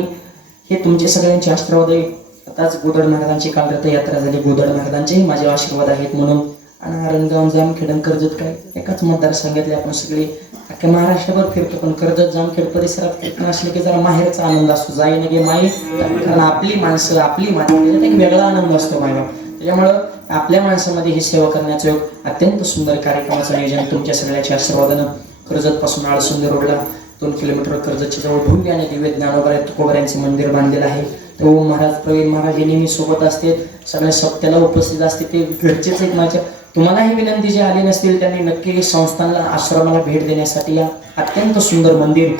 हे तुमचे सगळ्यांचे आशीर्वाद आहे. आताच गोदड महाराजांची काल रथयात्रा झाली. गोदड महाराजांचेही माझे आशीर्वाद आहेत म्हणून. आणि आरणगाव, जामखेड, कर्जत काय एकाच मतदारसंघातले आपण सगळे अख्ख्या महाराष्ट्रभर फिरतो, पण कर्जत जामखेड परिसरात कीर्तन असले की जरा माहेरचा आनंद असतो. जाई न गे माई, कारण आपली माणसं, आपली माती, त्याच्यात एक वेगळा आनंद असतो मायबाप. त्याच्यामुळं आपल्या माणसामध्ये ही सेवा करण्याचं योग अत्यंत सुंदर कार्यक्रमाचं नियोजन तुमच्या सगळ्याच्या आशीर्वादानं कर्जत पासून आळसुंदे रोडला 2 किलोमीटर कर्जतच्या जवळ भव्य आणि दिव्य ज्ञानोबा तुकोबा यांचे मंदिर बांधलेलं आहे. तर ओम महाराज, प्रवीण महाराज हे नेहमी सोबत असते, सगळ्या सप्त्याला उपस्थित असते. ते घरचेच आहेत माझ्या. तुम्हालाही विनंती, जे आले नसतील त्यांनी नक्की संस्थानला, आश्रमाला भेट देण्यासाठी या. अत्यंत सुंदर मंदिर,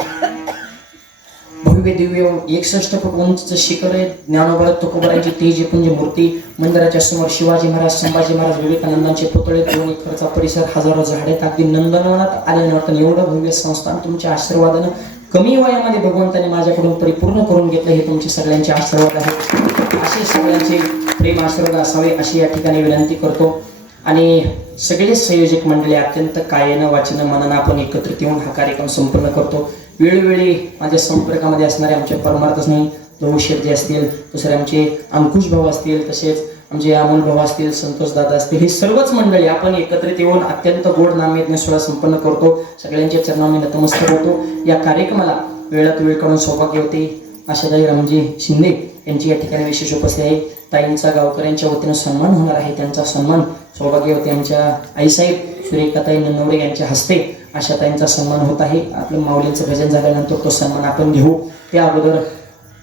भव्य दिव्य 61 फूट उंच शिखर आहे. ज्ञानोबा तुकोबारांची तेजपुंज मूर्ती, मंदिराच्या समोर शिवाजी महाराज, संभाजी महाराज, विवेकानंदांचे पुतळे, 2 एकरचा परिसर, हजारो झाडे, अगदी नंदनवनात आले वाटतं. एवढं भव्य संस्थान तुमच्या आशीर्वादानं कमी वयामध्ये भगवंताने माझ्याकडून परिपूर्ण करून घेतलं. हे तुमचे सगळ्यांचे आशीर्वाद आहेत. असे सगळ्यांचे प्रेम आशीर्वाद असावे अशी या ठिकाणी विनंती करतो. आणि सगळे संयोजक मंडळी अत्यंत कायेनं, वाचनं, मनानं आपण एकत्रित येऊन हा कार्यक्रम संपन्न करतो. वेळोवेळी माझ्या संपर्कामध्ये असणारे आमचे परमार्थ नाही भाऊ शेटजी असतील, दुसरे आमचे अंकुश भाऊ असतील, तसेच आमचे अमोल भाऊ असतील, संतोष दादा असतील, ही सर्वच मंडळी आपण एकत्रित येऊन अत्यंत गोड नामयज्ञ सोहळा संपन्न करतो. सगळ्यांच्या चरणांनी नतमस्तक होतो. या कार्यक्रमाला वेळात वेळ काढून सौभाग्यवती आशाताई रामजी शिंदे यांची या ठिकाणी विशेष उपस्थिती आहे. ताईंचा गावकऱ्यांच्या वतीनं सन्मान होणार आहे. त्यांचा सन्मान सौभाग्यवती आमच्या आईसाहेब सुरेखाताई नन्नवरे यांच्या हस्ते आशाताईंचा सन्मान होत आहे. आपलं माऊलींचं भजन झाल्यानंतर तो सन्मान आपण घेऊ. त्या अगोदर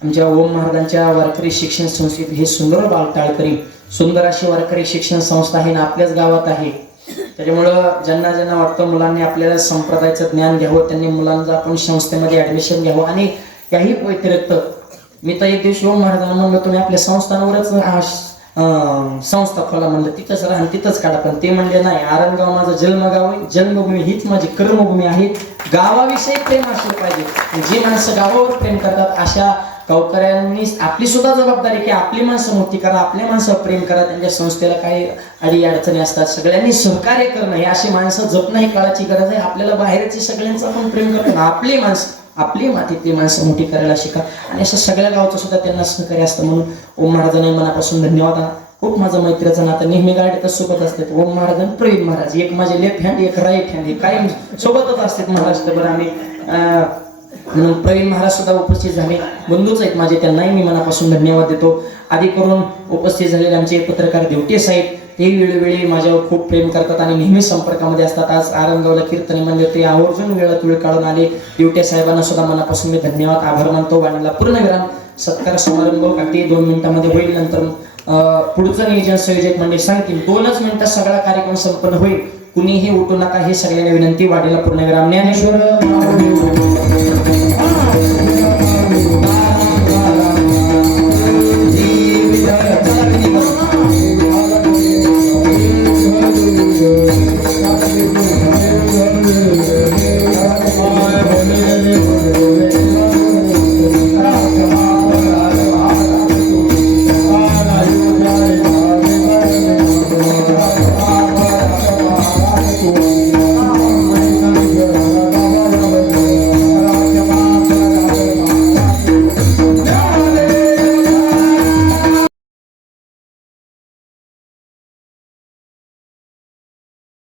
आमच्या ओम महाराजांच्या वारकरी शिक्षण संस्थेत हे सुंदर बालटाळकरी, सुंदर अशी वारकरी शिक्षण संस्था आहे ना, आपल्याच गावात आहे. त्याच्यामुळं ज्यांना ज्यांना वाटतं मुलांनी आपल्याला संप्रदायाचं ज्ञान घ्यावं, त्यांनी मुलांचं आपण संस्थेमध्ये ऍडमिशन घ्यावं. आणि याही व्यतिरिक्त मी तर एक दिवशी ओम महाराजांना म्हणलं, तुम्ही आपल्या संस्थानावरच संस्था खोला म्हणलं, तिथंच राहा, तिथंच काढा. पण ते म्हणले नाही, आरणगाव माझं जन्मगाव आहे, जन्मभूमी हीच माझी कर्मभूमी आहे. गावाविषयी प्रेम असलं पाहिजे. जी माणसं गावावर प्रेम करतात अशा गावकऱ्यांनी आपली सुद्धा जबाबदारी की आपली माणसं मोठी करा, आपल्या माणसावर प्रेम करा. त्यांच्या संस्थेला काही अडी अडचणी असतात, सगळ्यांनी सहकार्य करणं हे अशी माणसं जपणं ही काळाची गरज आहे. आपल्याला बाहेरची सगळ्यांचं आपण प्रेम करतो ना, आपली माणसं, आपली मातीतली माणसं मोठी करायला शिका. आणि असं सगळ्या गावचं सुद्धा त्यांना सहकार्य असतं. म्हणून ओम महाराजांना मनापासून धन्यवाद. खूप माझं मैत्रीचं नातं, नेहमी गाडीतच सोबत असतात ओम महाराज आणि प्रवीण महाराज. एक माझे लेफ्ट हँड, एक राईट हँड, हे कायम सोबतच असतात महाराष्ट्रभर. आणि म्हणून प्रवीण महाराज सुद्धा उपस्थित झाले, बंधूच आहेत माझे, त्यांनाही मी मनापासून धन्यवाद देतो. आधी करून उपस्थित झालेले आमचे पत्रकार देवटे साहेब, ते वेळोवेळी माझ्यावर खूप प्रेम करतात आणि नेहमी संपर्कामध्ये असतात. आज आरणगावला कीर्तनी मंदिर ते आवर्जून वेळात वेळ काढून आले. देवटे साहेबांना सुद्धा मनापासून मी धन्यवाद, आभार मानतो. वाणीला पूर्णविराम. सत्कार समारंभ अगदी 2 मिनिटांमध्ये होईल. नंतर पुढचं नियोजन संयोजक मंडळी सांगतील. 2च मिनिटात सगळा कार्यक्रम संपन्न होईल. कुणीही उठू नका, हे सगळ्यांना विनंती. वाणीला पूर्णविराम. ज्ञानेश्वर